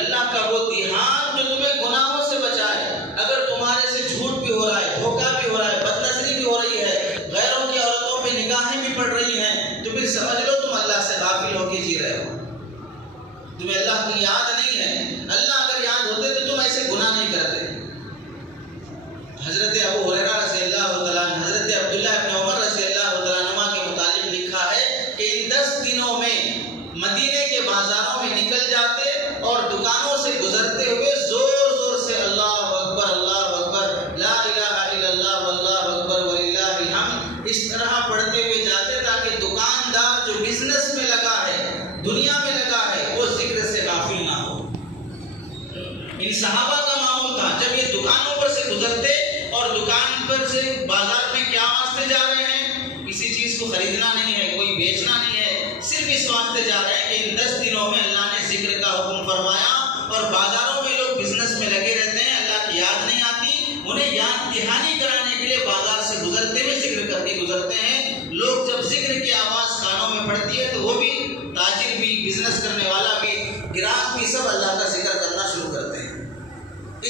اللہ کا وہ دھیان جو تمہیں گناہوں سے بچائے۔ اگر تمہارے سے جھوٹ بھی ہو رہا ہے، دھوکہ بھی ہو رہا ہے، بد نظری بھی ہو رہی ہے، غیروں کی عورتوں پہ نگاہیں بھی پڑ رہی ہیں، تو پھر سمجھ لو تم اللہ سے غافل ہو کے جی رہے ہو، تمہیں اللہ کی یاد نہیں ہے۔ اللہ اگر یاد ہوتے تو تم ایسے گناہ نہیں کرتے۔ حضرت ابو ہریرہ رضی اللہ تعالیٰ عنہ، حضرت عبداللہ ابن عمر رضی اللہ تعالیٰ عنہ کے متعلق لکھا ہے کہ ان 10 دنوں میں مدینے کے بازاروں میں نکل جاتے اور دکانوں سے گزرتے ہوئے زور زور سے اللہ اکبر لا الہ الا اللہ واللہ اکبر وللہ الحمد اس طرح پڑھتے ہوئے جاتے تاکہ دکاندار جو بزنس میں لگا ہے، دنیا میں لگا ہے، وہ ذکر سے غافل نہ ہو۔ ان صحابہ کا معمول تھا، جب یہ دکانوں پر سے گزرتے اور دکان پر سے بازار میں کیا واسطے جا رہے ہیں، کسی چیز کو خریدنا نہیں ہے، کوئی بیچنا نہیں ہے، صرف اس واسطے جا رہے ہیں کہ ان 10 دنوں میں اللہ نے ذکر کا حکم فرمایا، اور بازاروں میں لوگ بزنس میں لگے رہتے ہیں، اللہ کی یاد نہیں آتی، انہیں یاد دہانی کرانے کے لیے بازار سے گزرتے ہوئے ذکر کر کے گزرتے ہیں۔ لوگ جب ذکر کی آواز کانوں میں پڑتی ہے تو وہ بھی، تاجر بھی، بزنس کرنے والا بھی، گراہک بھی، سب اللہ کا ذکر کرنا شروع کرتے ہیں۔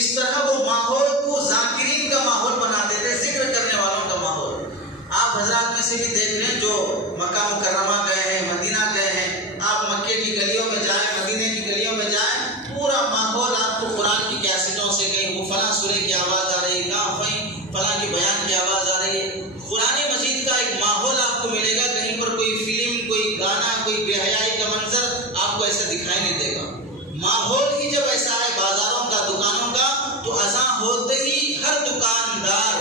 اس طرح وہ ماحول کو ذاکرین کا ماحول بناتے تھے، ذکر کرنے والوں کا ماحول۔ آپ حضرات میں سے بھی دیکھ لیں جو مکہ مکرمہ گئے ہیں، مدینہ گئے ہیں، آپ مکے کی گلیوں میں جائیں، مدینے کی گلیوں میں جائیں، پورا ماحول آپ کو قرآن کی کیسٹوں سے کہیں وہ فلاں سورے کی آواز آ رہی ہے، کہاں فلاں کی بیان کی آواز آ رہی ہے۔ قرآن مجید کا ایک ماحول آپ کو ملے گا، کہیں پر کوئی فلم، کوئی گانا، کوئی بے حیائی کا منظر آپ کو ایسا دکھائی نہیں دے گا۔ ماحول ہی جب ایسا ہے بازاروں کا، دکانوں کا، تو اذان ہوتے ہی ہر دکاندار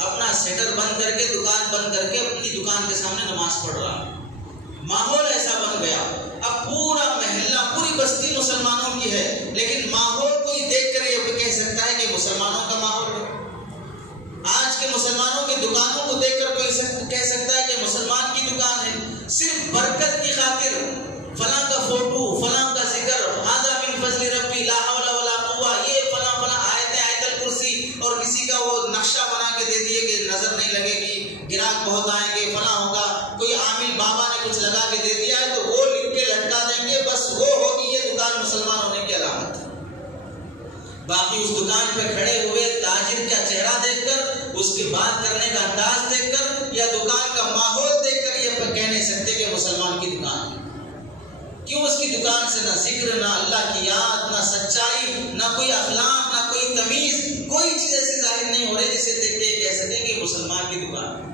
اپنا شٹر بند کر کے، دکان بند کر کے اپنی دکان کے سامنے نماز پڑھ رہا ہے۔ ماحول ایسا بن گیا، اب پورا محلہ، پوری بستی مسلمانوں کی ہے، لیکن ماحول کوئی دیکھ کر یہ کہہ سکتا ہے کہ مسلمانوں کا ماحول ہے۔ آج کے مسلمانوں کی دکانوں کو دیکھ کر کوئی کہہ سکتا ہے کہ مسلمان کی دکان ہے۔ صرف برکت کی خاطر فلاں کا فوٹو، فلاں کا ذکر، ھذا من فضل ربی لا حول ولا قوہ، یہ فلاں فلاں آیتیں، آیت الکرسی، اور کسی کا وہ نقشہ بنا کے دے دیے کہ نظر نہیں لگے گی، گراہک بہت آئیں گے، فلاں ہوگا، کوئی عامل بابا نے کچھ لگا کے دے دیا ہے تو وہ لکھ کے لٹکا دیں باقی اس دکان پہ کھڑے ہوئے تاجر کا چہرہ دیکھ کر، اس کی بات کرنے کا انداز دیکھ کر یا دکان کا ماحول دیکھ کر یہ کہہ نہیں سکتے کہ مسلمان کی دکان ہے۔ کیوں؟ اس کی دکان سے نہ ذکر، نہ اللہ کی یاد، نہ سچائی، نہ کوئی اخلاق، نہ کوئی تمیز، کوئی چیز ایسی ظاہر نہیں ہو رہی جسے دیکھ کے کہہ سکیں کہ مسلمان کی دکان ہے۔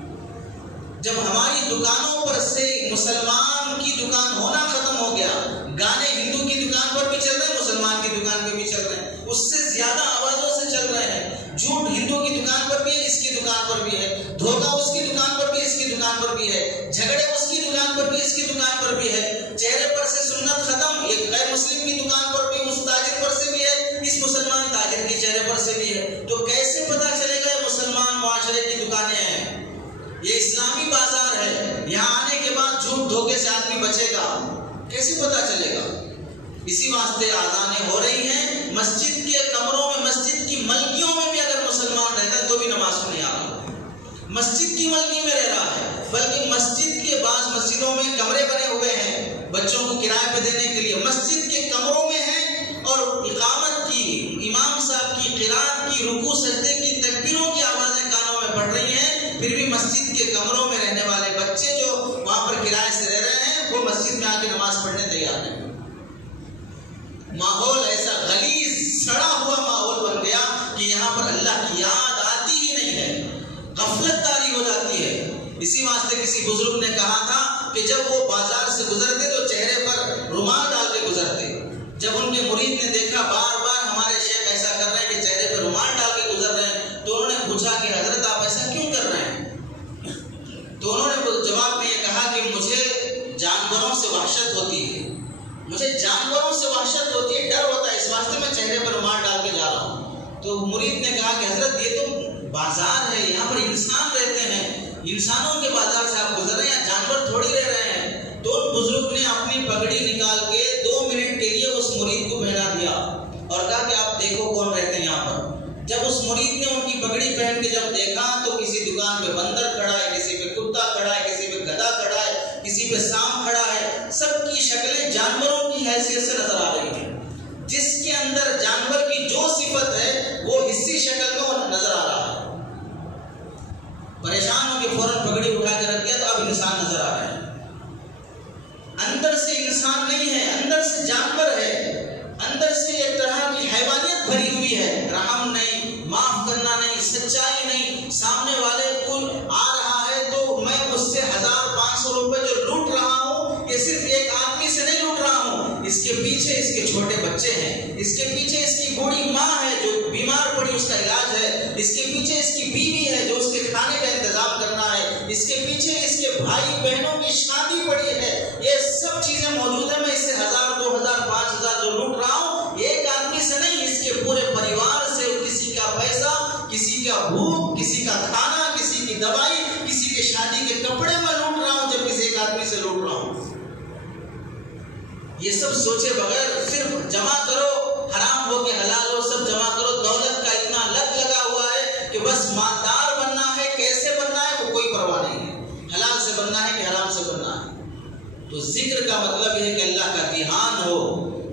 جب ہماری دکانوں پر سے مسلمان کی دکان ہونا ختم ہو گیا، گانے ہندو کی دکان پر بھی چل رہے ہیں، مسلمان کی دکان پہ بھی چل رہے ہیں، اس سے زیادہ آوازوں سے چل رہے ہیں، جھوٹ ہندو کی دکان پر بھی ہے، اس کی دکان پر بھی ہے، دھوکہ اس کی دکان پر بھی، اس کی دکان پر بھی ہے، جھگڑے اس کی دکان پر بھی، اس کی دکان پر بھی ہے، چہرے پر سے سنت ختم، ایک غیر مسلم کی دکان پر بھی، اس تاجر پر سے بھی ہے، اس مسلمان تاجر کے چہرے پر سے بھی ہے۔ تو کیسے پتا چلے گا یہ مسلمان معاشرے کی دکانیں ہیں؟ یہ اسلامی بازار ہے، یہاں آنے کے بعد جھوٹ دھوکے سے آدمی بچے گا، کیسے پتا چلے گا؟ اسی واسطے آذانیں ہو رہی ہیں، مسجد کے کمروں میں، مسجد کی ملکیوں میں بھی اگر مسلمان رہتا ہے تو بھی نماز کو نہیں آ رہا، مسجد کی ملکی میں رہ رہا ہے، بلکہ مسجد کے بعض مسجدوں میں کمرے بنے ہوئے ہیں بچوں کو کرائے پہ دینے کے لیے، مسجد کے کمروں میں ہیں، اور اقامت کی، امام صاحب کی قرات کی، رکوع سجدے کی، تکبیروں کی آوازیں کانوں میں پڑ رہی ہیں، پھر بھی مسجد کے کمروں میں رہنے والے بچے جو وہاں پر کرائے سے رہ رہے ہیں وہ مسجد میں آ کے نماز پڑھنے تیار ہیں۔ ماحول ایسا غلیظ، سڑا ہوا ماحول بن گیا کہ یہاں پر اللہ کی یاد آتی ہی نہیں ہے، غفلت طاری ہو جاتی ہے۔ اسی واسطے کسی بزرگ نے کہا تھا کہ جب وہ بازار سے گزرتے تو چہرے پر رومال ڈال کے گزرتے، جب ان کے مرید نے دیکھا بار بار ہمارے شیخ ایسا کر رہے ہیں کہ چہرے پر رومال ڈال کے گزر رہے ہیں، تو انہوں نے پوچھا کہ حضرت آپ ایسا کیوں کر رہے ہیں؟ تو انہوں نے جواب میں یہ کہا کہ مجھے جانوروں سے وحشت ہوتی ہے، مجھے جانوروں سے وحشت ہوتی ہے، ڈر ہوتا ہے، اس واسطے میں چہرے پر رومال ڈال کے جا رہا ہوں۔ تو مرید نے کہا کہ حضرت یہ تو بازار ہے، یہاں پر انسان رہتے ہیں، انسانوں کے بازار سے آپ گزر رہے ہیں، جانور تھوڑی رہ رہے ہیں۔ تو ان بزرگ نے اپنی پگڑی نکال کے 2 منٹ کے لیے اس مرید کو پہنا دیا اور کہا کہ آپ دیکھو کون رہتے ہیں یہاں پر۔ جب اس مرید نے ان کی پگڑی پہن کے جب دیکھا تو کسی دکان پہ بندر کھڑا ہے، کسی پہ کتا کھڑا ہے، کسی پہ گدھا کھڑا ہے، کسی پہ سانپ کھڑا ہے، سب کی شکلیں جانوروں کی حیثیت سے نظر آ رہی ہیں۔ جس کے اندر جانور کی جو صفت ہے وہ حصی شکل میں وہ نظر آ رہا ہے۔ پریشان ہو کے فوراً پگڑی اٹھا کے رکھ دیا تو اب انسان نظر آ رہے ہیں، اندر سے انسان نہیں ہے، اندر سے جانور ہے، اندر سے ایک طرح کی حیوانیت بھری ہوئی ہے، رحم نہیں، معاف کرنا نہیں، سچائی نہیں، سامنے والے کو آ رہا ہے تو میں اس سے 1500 روپے جو لوٹ رہا ہوں یہ صرف ایک آدمی سے نہیں لوٹ رہا ہوں، اس کے پیچھے اس کے چھوٹے بچے ہیں، اس کے پیچھے اس کی بوڑھی ماں ہے جو بیمار پڑی، اس کا علاج ہے، اس کے پیچھے اس کی بیوی ہے جو اس کے کھانے کا انتظام کرنا ہے، اس کے پیچھے اس کے بھائی بہنوں کی شادی پڑی ہے، یہ سب چیزیں موجود ہیں، میں اس سے 1000 2000 5000 جو لوٹ رہا ہوں ایک آدمی سے نہیں، اس کے پورے پریوار سے، کسی کا پیسہ، کسی کا بھوک، کسی کا کھانا، کسی کی دوائی، کسی کے شادی کے کپڑے میں لوٹ رہا ہوں جب کسی ایک آدمی سے لوٹ رہا ہوں۔ یہ سب سوچے بغیر صرف جمع کرو، حرام ہو کے حلال ہو، سب جمع کرو، دولت کا اتنا لت لگا ہوا ہے کہ بس مالدار بننا ہے، کیسے بننا ہے وہ کوئی پرواہ نہیں ہے، حلال سے بننا ہے کہ حرام سے بننا ہے۔ تو ذکر کا مطلب یہ ہے کہ اللہ کا دھیان ہو،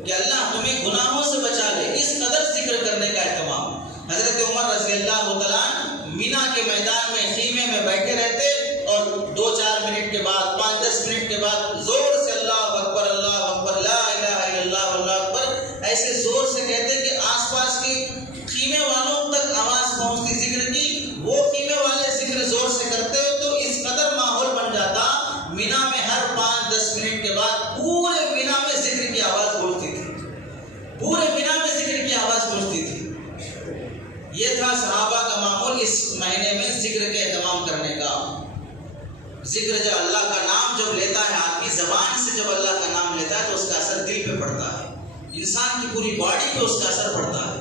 کہ اللہ تمہیں گناہوں سے بچا لے، اس قدر ذکر کرنے کا اہتمام۔ حضرت عمر رضی اللہ تعالیٰ مینا کے میدان میں خیمے میں بیٹھے رہتے اور 2-4 منٹ کے بعد، 5-10 منٹ کے بعد زور سے اللہ اکبر لا الہ الا اللہ اللہ اکبر ایسے زور سے کہتے کہ آس پاس کے خیمے والوں تک آواز پہنچتی ذکر کی، وہ خیمے والے ذکر زور سے کرتے تو اس قدر ماحول بن جاتا، مینا میں ہر 5-10 منٹ کے بعد پورے مینا میں ذکر کی آواز پہنچتی تھی، پورے مینا میں ذکر کی آواز پہنچتی تھی۔ یہ تھا صحابہ کا معمول اس مہینے میں ذکر کے اہتمام کرنے کا۔ ذکر جب اللہ کا نام جب لیتا ہے آدمی، زبان سے جب اللہ کا نام لیتا ہے تو اس کا اثر دل پہ پڑتا ہے، انسان کی پوری باڈی پہ اس کا اثر پڑتا ہے۔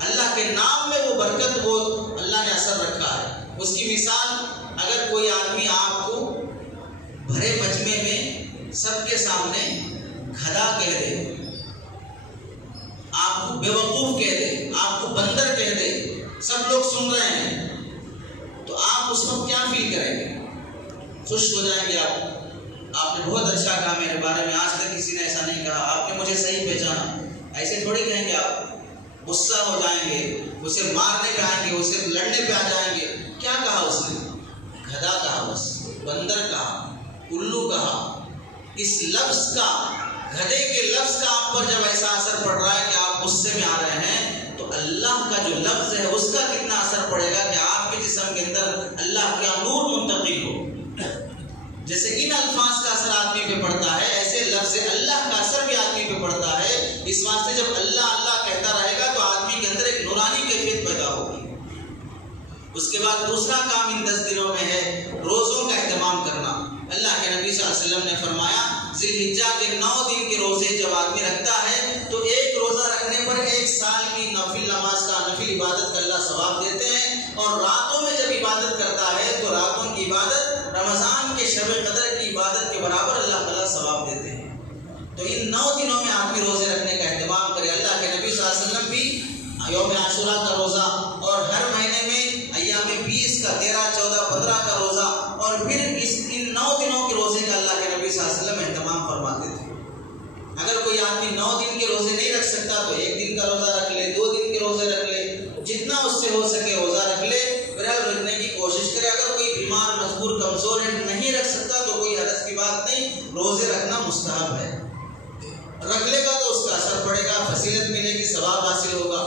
اللہ کے نام میں وہ برکت، وہ اللہ نے اثر رکھا ہے۔ اس کی مثال، اگر کوئی آدمی آپ کو بھرے مجمع میں سب کے سامنے گدھا کہہ دے، آپ کو بیوقوف کہہ دے، آپ کو بندر کہہ دے، سب لوگ سن رہے ہیں، تو آپ اس وقت کیا فیل کریں گے؟ خوش ہو جائیں گے آپ نے بہت اچھا کہا میرے بارے میں، آج تک کسی نے ایسا نہیں کہا، آپ نے مجھے صحیح پہچانا، ایسے تھوڑی کہیں گے آپ۔ غصہ ہو جائیں گے، اسے مارنے پہ آئیں گے، اسے لڑنے پہ آ جائیں گے. کیا کہا اس نے؟ گدھا کہا، بس بندر کہا، الو کہا. اس لفظ کا، گدھے کے لفظ کا آپ پر جب ایسا اثر پڑ رہا ہے کہ آپ غصے میں آ رہے ہیں، تو اللہ کا جو لفظ ہے اس کا کتنا اثر پڑے گا کہ آپ کے جسم کے اندر اللہ کا نور منتقل ہو. جیسے ان الفاظ کا اثر آدمی پہ پڑتا ہے، ایسے لفظ اللہ کا اثر بھی آدمی پہ پڑتا ہے. اس واسطے جب اللہ اللہ کہتا رہے گا تو آدمی کے اندر ایک نورانی کیفیت پیدا ہوگی. اس کے بعد دوسرا کام ان 10 دنوں میں ہے روزوں کا اہتمام کرنا. اللہ کے نبی صلی اللہ علیہ وسلم نے فرمایا ذی الحجہ کے 9 دن کے روزے جب آدمی رکھتا ہے تو ایک روزہ رکھنے پر 1 سال کی نفل نماز کا، نفل عبادت کا اللہ ثواب دیتے ہیں. اور راتوں میں جب عبادت کرتا ہے تو راتوں کی عبادت رمضان کے شب قدر کی عبادت کے برابر اللہ تعالیٰ ثواب دیتے ہیں. تو ان 9 دنوں میں آدمی روزے رکھنے کا اہتمام کرے. اللہ کے نبی صلی اللہ علیہ وسلم بھی یوم عاشوراء کا روزہ اور ہر مہینے میں ایام 20 کا 13, 14, 15 کا روزہ اور پھر ان 9 دنوں کے روزے کا اللہ کے نبی صلی اللہ علیہ وسلم اہتمام فرماتے تھے. اگر کوئی آدمی 9 دن کے روزے نہیں رکھ سکتا تو 1 دن کا روزہ رکھ لے، 2 دن کے روزے رکھ لے، جتنا اس سے ہو سکے روزہ رکھ لے، بہرحال رکھنے کی کوشش کرے. اگر کوئی بیمار، مجبور، کمزور ہے، نہیں رکھ سکتا تو کوئی حرج کی بات نہیں، روزے رکھنا مستحب ہے. رکھ لے گا تو اس کا اثر پڑے گا، فضیلت ملے گی، ثواب حاصل ہوگا.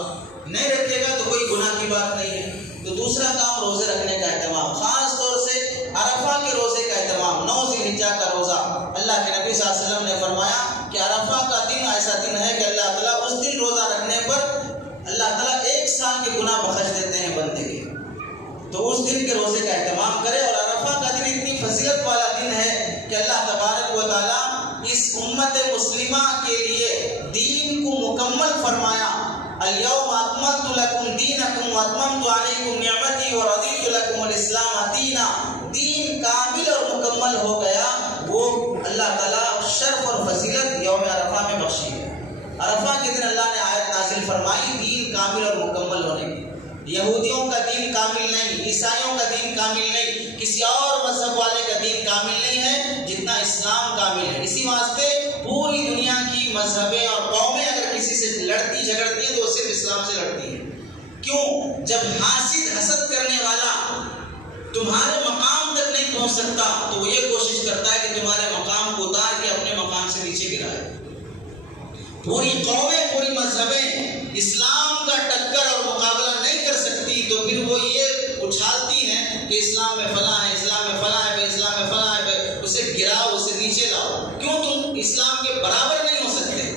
نہیں رکھے گا تو کوئی گناہ کی بات نہیں ہے. تو دوسرا کام روزے رکھنے کا اہتمام، خاص طور سے عرفہ کے روزے کا اہتمام. 9 ذی الحجہ کا روزہ. اللہ کے نبی صلی اللہ علیہ وسلم نے فرمایا کہ عرفہ کا دن ایسا دن ہے کہ اللہ تعالیٰ اس دن روزہ رکھنے پر اللہ تعالیٰ 1 سال کے گناہ بخش دیتے ہیں بندے کے. تو اس دن کے روزے کا اہتمام کرے. اور عرفہ کا دن اتنی فضیلت والا دن ہے کہ اللہ تبارک و تعالیٰ اس امت مسلمہ کے لیے دین کو مکمل فرمایا. اليوم اکملت لکم دینکم واتممت علیکم نعمتی ورضیت لکم الاسلام دینا. دین کامل اور مکمل ہو گیا. وہ اللہ تعالیٰ شرف اور فضیلت یوم عرفہ میں بخشی ہے. عرفہ کے دن اللہ نے آیت نازل فرمائی دین کامل اور مکمل ہونے کی. یہودیوں کا دین کامل نہیں، عیسائیوں کا دین کامل نہیں، کسی اور مذہب والے کا دین کامل نہیں ہے جتنا اسلام کامل ہے. اسی واسطے پوری دنیا کی مذہبیں اور قومیں اگر کسی سے لڑتی جھگڑتی ہیں تو وہ صرف اسلام سے لڑتی ہیں. کیوں؟ جب حاسد حسد کرنے والا تمہارے مقام تک نہیں پہنچ سکتا تو وہ یہ کوشش کرتا ہے کہ تمہارے مقام کو اتار کے اپنے مقام سے نیچے گرائے. پوری قومیں، پوری مذہبیں اسلام کا ٹکر اور مقابلہ نہیں کر سکتی تو پھر وہ یہ اچھالتی ہیں کہ اسلام میں فلاں ہے، اسلام میں فلاں ہے، اسلام میں فلاں ہے، اسے گراؤ، اسے نیچے لاؤ. کیوں؟ تم اسلام کے برابر نہیں ہو سکتے.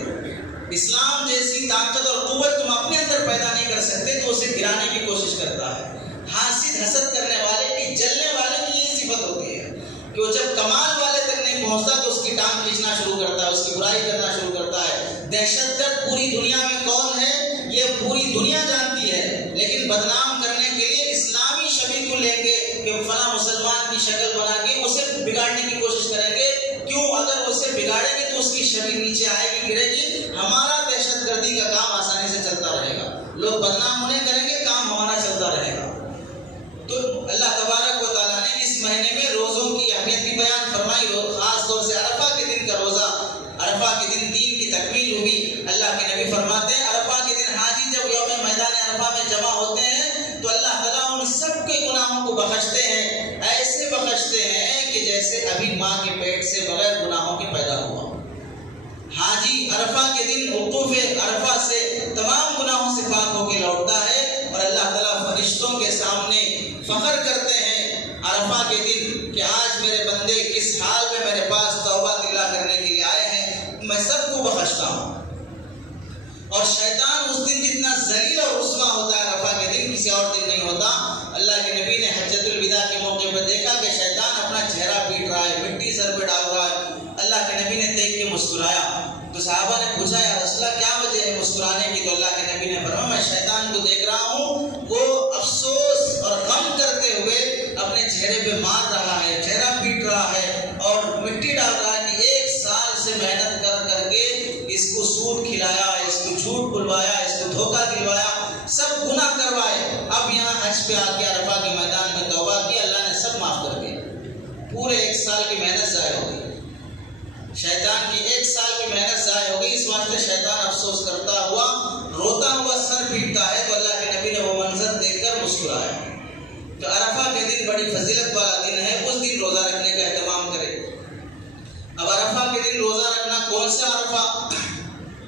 اسلام جیسی طاقت اور قوت تم اپنے اندر پیدا نہیں کر سکتے تو اسے گرانے کی کوشش کرتا ہے. حاسد حسد کرنے والے کی، جلنے والے کی یہ صفت ہوتی ہے کہ وہ جب کمال والے تک نہیں پہنچتا تو اس کی ٹانگ کھینچنا شروع کرتا ہے، اس کی برائی کرنا شروع کرتا ہے. دہشت گرد پوری دنیا میں کون ہے یہ پوری دنیا جانتی ہے، لیکن بدنام کرنے کے لیے اسلامی شبیہ کو لیں گے کہ فلاں مسلمان کی شکل بنا کے اسے بگاڑنے کی کوشش کریں گے. کیوں؟ اگر اسے بگاڑیں گے تو اس کی شبیہ نیچے آئے گی، گرے گی، ہمارا دہشت گردی کا کام آسانی سے چلتا رہے گا. لوگ بدنام انہیں کریں گے، کام ہمارا چلتا رہے گا. تو اللہ تبارک و تعالیٰ نے اس مہینے میں روزوں کی اہمیت بھی بیان فرمائی. خاص طور سے عرفہ کے دن کا روزہ، عرفہ کے دن دین کی تکمیل ہوئی. اللہ کے نبی فرماتے ہیں عرفہ کے دن حاجی جب یوم میدان عرفہ میں جمع ہوتے ہیں تو اللہ تعالیٰ ان سب کے گناہوں کو بخشتے ہیں. ایسے بخشتے ہیں کہ جیسے ابھی ماں کے پیٹ سے بغیر گناہوں کے پیدا ہوا. حاجی عرفہ کے دن وقوف عرفہ سے تمام گناہوں سے پاک ہو کے لوٹتا ہے اور اللہ تعالیٰ فرشتوں کے سامنے فخر کرتے ہیں عرفہ کے دن کہ آج میرے بندے کس حال میں میرے پاس توبہ دلا کرنے کے لیے آئے ہیں، میں سب کو بخشتا ہوں. اور شیطان اس دن جتنا ذلیل اور رسوا ہوتا ہے عرفہ کے دن کسی اور دن نہیں ہوتا. اللہ کے نبی نے حجۃ الوداع کے موقع پر دیکھا کہ شیطان اپنا چہرہ پیٹ رہا ہے، مٹی سر پہ ڈال رہا ہے. اللہ کے نبی نے دیکھ کے مسکرایا تو صحابہ نے پوچھا یا رسول اللہ کیا وجہ ہے مسکرانے کی؟ تو اللہ کے نبی نے فرمایا میں شیطان کو دیکھ رہا ہوں وہ افسوس اور غم کرتے ہوئے اپنے چہرے پہ مار رہا ہے، چہرہ پیٹ رہا ہے اور مٹی ڈال رہا ہے کہ 1 سال سے محنت کر کر کے اس کو سود کھلایا، اس کو جھوٹ بلوایا، اس کو دھوکہ دلوایا، سب گناہ کروائے. اب یہاں حج پہ آ کے عرفہ کے میدان میں توبہ کی، اللہ نے سب معاف کر دیا. پورے 1 سال کی محنت ضائع ہو گئی. شیطان کی 1 سال کی محنت ضائع ہو گئی. اس واسطے شیطان افسوس کرتا ہوا، روتا ہوا، سر پیٹتا ہے تو اللہ کے نبی نے وہ منظر دیکھ کر مسکرایا. تو عرفہ کے دن بڑی فضیلت والا دن ہے، اس دن روزہ رکھنے کا اہتمام کرے. اب عرفہ کے دن روزہ رکھنا، کون سا عرفہ؟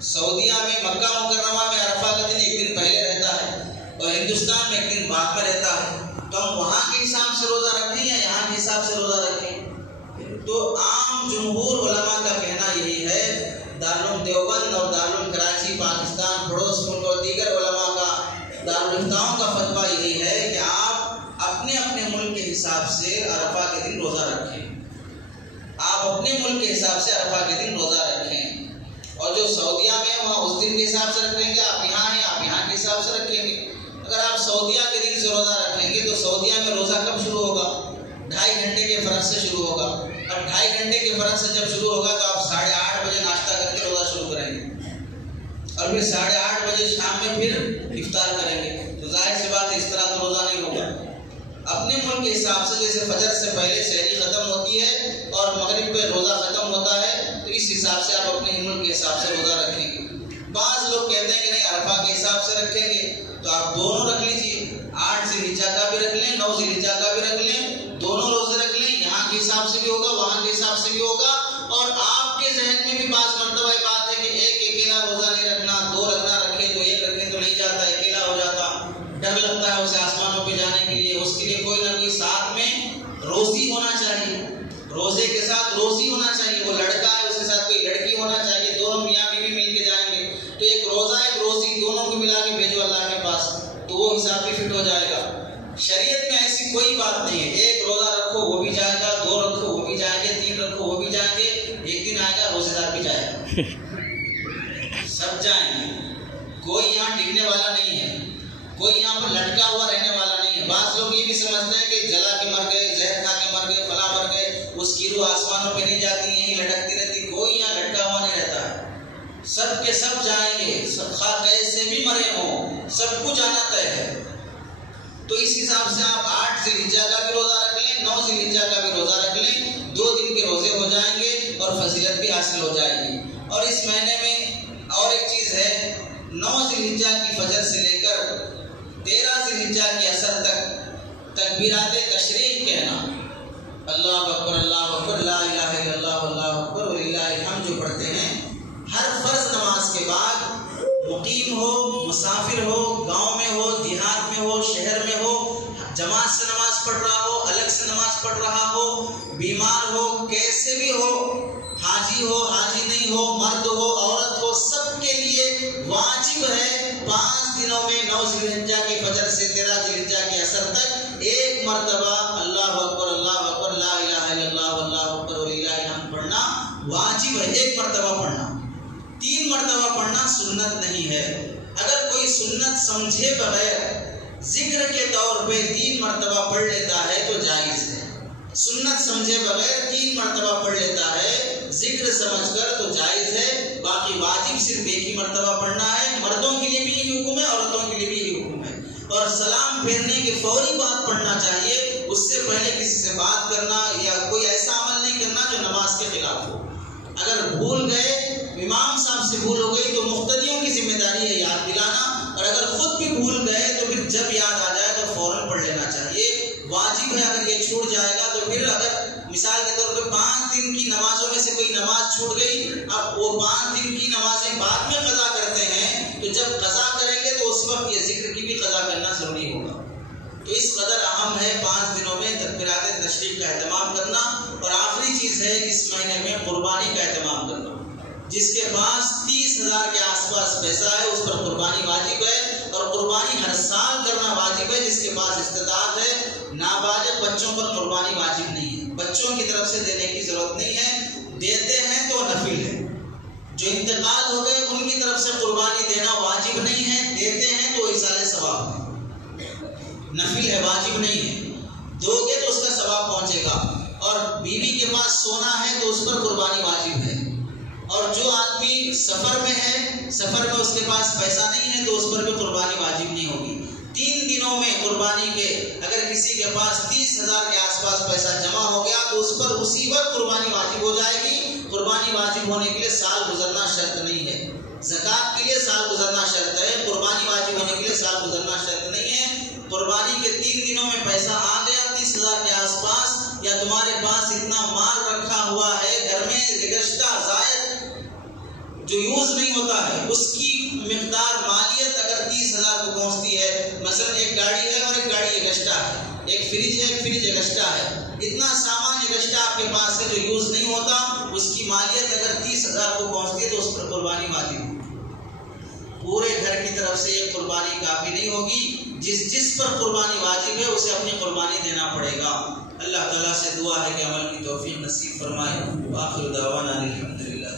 سعودیہ میں مکہ مکرمہ میں عرفہ کا دن ایک دن پہلے رہتا ہے اور ہندوستان میں ایک دن بعد میں رہتا ہے. تو ہم وہاں کے حساب سے روزہ رکھیں یا یہاں کے حساب سے روزہ رکھیں؟ تو عام جمہور علماء کا کہنا یہی ہے، دارالعلوم دیوبند اور دارالعلوم کراچی پاکستان پڑوس ملک اور دیگر علماء کا، دارالفتاؤں کا فتویٰ یہی ہے کہ آپ اپنے اپنے ملک کے حساب سے عرفہ کے دن روزہ رکھیں. آپ اپنے ملک کے حساب سے عرفہ کے دن روزہ رکھیں، اور جو سعودیہ میں ہے وہاں اس دن کے حساب سے رکھیں گے. آپ یہاں ہیں، آپ یہاں کے حساب سے رکھیں گے. اگر آپ سعودیہ کے دن سے روزہ رکھیں گے تو سعودیہ میں روزہ کب شروع ہوگا؟ 2.5 گھنٹے کے فرق سے شروع ہوگا. اب 2.5 گھنٹے کے فرق سے جب شروع ہوگا تو آپ 8:30 بجے ناشتہ کر کے روزہ شروع کریں گے اور پھر 8:30 بجے شام میں پھر افطار کریں گے. تو ظاہر سی بات ہے اس طرح تو روزہ نہیں ہوگا. اپنے ملک کے حساب سے جیسے فجر سے پہلے سحری ختم ہوتی ہے اور مغرب پہ روزہ ختم ہوتا ہے، تو اس حساب سے آپ اپنے ملک کے حساب سے روزہ رکھیں گے. بعض لوگ کہتے ہیں کہ نہیں عرفہ کے حساب سے رکھیں گے، تو آپ دونوں رکھ لیجیے. 8 ذی الحجہ کا بھی رکھ لیں، 9 ذی الحجہ کا بھی رکھ لیں، دونوں روزے رکھ لیں. یہاں کے حساب سے بھی ہوگا، وہاں کے حساب سے بھی ہوگا. اور آپ کے ذہن میں بھی بعض مرتبہ یہ بات ہے کہ ایک اکیلا روزہ نہیں رکھنا، 2 رکھنا، رکھیں تو ایک رکھیں تو نہیں جاتا، اکیلا ہو جاتا، ڈر لگتا ہے اسے آسمانوں پہ جانے کے لیے. اس کے لیے کوئی نہ کوئی ساتھ میں روزی ہونا چاہیے، روزے کے ساتھ روزی ہونا چاہیے. وہ لڑکا ہے اس کے ساتھ کوئی لڑکی ہونا چاہیے، دونوں میاں بیوی مل کے جائیں گے. تو ایک روزہ ایک روزی دونوں کو ملا کے بھیجو اللہ کے پاس، تو وہ حساب بھی فٹ ہو جائے گا. شریعت میں ایسی کوئی بات نہیں ہے. ایک روزہ رکھو وہ بھی جائے گا، 2 رکھو وہ بھی جائیں گے، 3 رکھو وہ بھی جائیں گے. ایک دن آئے گا روزے دار بھی جائے گا، سب جائیں گے. کوئی یہاں ٹکنے والا نہیں ہے، کوئی یہاں پر لٹکا ہوا رہنے والا نہیں ہے. بعض لوگ یہ بھی سمجھتے ہیں کہ جلا کے مر گئے، زہر کھا کے مر گئے، فلاں مر گئے، اس کی روح آسمانوں پہ نہیں جاتی، یہیں لٹکتی رہتی. کوئی یہاں لٹکا ہوا نہیں رہتا ہے. سب کے سب جائیں گے، سب خواہ کیسے بھی مرے ہوں، سب کو جانا طے ہے. تو اس حساب سے آپ 8 ذی الحجہ کا بھی روزہ رکھ لیں، 9 ذی الحجہ کا بھی روزہ رکھ لیں. 2 دن کے روزے ہو جائیں گے اور فضیلت بھی حاصل ہو جائے گی. اور اس مہینے میں اور ایک چیز ہے، 9 ذی الحجہ کی فجر سے لے کر 13 ذی الحجہ کی عصر تک تکبیرات تشریق کہنا، اللہ اکبر اللہ اکبر لا الہ الا اللہ اللہ اکبر وللہ الحمد جو پڑھتے ہیں، ہر فرض نماز کے بعد مقیم ہو، مسافر ہو، گاؤں میں ہو، دیہات میں ہو، شہر میں ہو، جماعت سے نماز پڑھ رہا ہو، الگ سے نماز پڑھ رہا ہو، بیمار ہو، کیسے بھی ہو، حاجی ہو، حاجی نہیں ہو، مرد ہو، عورت ہو، سب کے لیے واجب ہے 5 دنوں میں 9 ذی الحجہ کی فجر سے 13 ذی الحجہ کی عصر تک ایک مرتبہ اللہ اکبر لا الہ الا اللہ اللہ اکبر وللہ الحمد پڑھنا واجب ہے. ایک مرتبہ پڑھنا، 3 مرتبہ پڑھنا سنت نہیں ہے. اگر کوئی سنت سمجھے بغیر ذکر کے طور پہ 3 مرتبہ پڑھ لیتا ہے تو جائز ہے. سنت سمجھے بغیر 3 مرتبہ پڑھ لیتا ہے ذکر سمجھ کر تو جائز ہے. باقی واجب صرف ایک ہی مرتبہ پڑھنا ہے. مردوں کے لیے بھی یہی حکم ہے، عورتوں کے لیے بھی یہی حکم ہے. اور سلام پھیرنے کے فوری بعد پڑھنا چاہیے، اس سے پہلے کسی سے بات کرنا یا کوئی ایسا عمل نہیں کرنا جو نماز کے خلاف ہو. اگر بھول گئے، امام صاحب سے بھول ہو گئی تو مقتدیوں کی ذمہ داری ہے یاد دلانا، اور اگر خود بھی بھول گئے تو پھر جب یاد آ جائے تو فوراً پڑھ لینا چاہیے. واجب ہے. اگر یہ چھوٹ جائے گا تو پھر اگر مثال کے طور پہ 5 دن کی نمازوں میں سے کوئی نماز چھوٹ گئی، اب وہ 5 دن کی نمازیں بعد میں قضا کرتے ہیں، تو جب قضا کریں گے تو اس وقت یہ ذکر کی بھی قضا کرنا ضروری ہوگا. تو اس قدر اہم ہے 5 دنوں میں تکبیرات تشریق کا اہتمام کرنا. اور آخری چیز ہے اس مہینے میں قربانی کا اہتمام کرنا. جس کے پاس 30,000 کے آس پاس پیسہ ہے اس پر قربانی واجب ہے، اور قربانی ہر سال کرنا واجب ہے جس کے پاس استطاعت ہے. نابالغ بچوں پر قربانی واجب نہیں ہے، بچوں کی طرف سے دینے کی ضرورت نہیں ہے. دیتے ہیں تو نفل ہے. جو انتقال ہو گئے ان کی طرف سے قربانی دینا واجب نہیں ہے، دیتے ہیں تو ایصال ثواب ہے، نفل ہے، واجب نہیں ہے. دو گے تو اس کا ثواب پہنچے گا. اور بیوی کے پاس سونا ہے تو اس پر قربانی واجب ہے. اور جو آدمی سفر میں ہے، سفر میں اس کے پاس پیسہ نہیں ہے تو اس پر بھی قربانی واجب نہیں ہوگی. 3 دنوں میں قربانی کے اگر کسی کے پاس 30,000 کے آس پاس پیسہ جمع ہو گیا تو اس پر اسی وقت قربانی واجب ہو جائے گی. قربانی واجب ہونے کے لیے سال گزرنا شرط نہیں ہے. زکات کے لیے سال گزرنا شرط ہے، قربانی واجب ہونے کے لیے سال گزرنا شرط نہیں ہے۔ قربانی کے 3 دنوں میں پیسہ آ گیا 30,000 کے آس پاس، یا تمہارے پاس اتنا مال رکھا ہوا ہے گھر میں گزشتہ زائد جو یوز نہیں ہوتا ہے، اس کی مقدار مالیت اگر 30,000 کو پہنچتی ہے، مثلا ایک گاڑی ہے اور ایک گاڑی ایکسٹرا ہے، ایک فریج ہے ایک فریج ایکسٹرا ہے، اتنا سامان ایکسٹرا آپ کے پاس ہے جو یوز نہیں ہوتا، اس کی مالیت اگر 30,000 کو پہنچتی ہے تو اس پر قربانی واجب ہوگی۔ پورے گھر کی طرف سے یہ قربانی کافی نہیں ہوگی، جس پر قربانی واجب ہے اسے اپنی قربانی دینا پڑے گا۔ اللہ تعالیٰ سے دعا ہے کہ عمل کی توفیق نصیب فرمائے۔ وآخر دعوانا الحمدللہ۔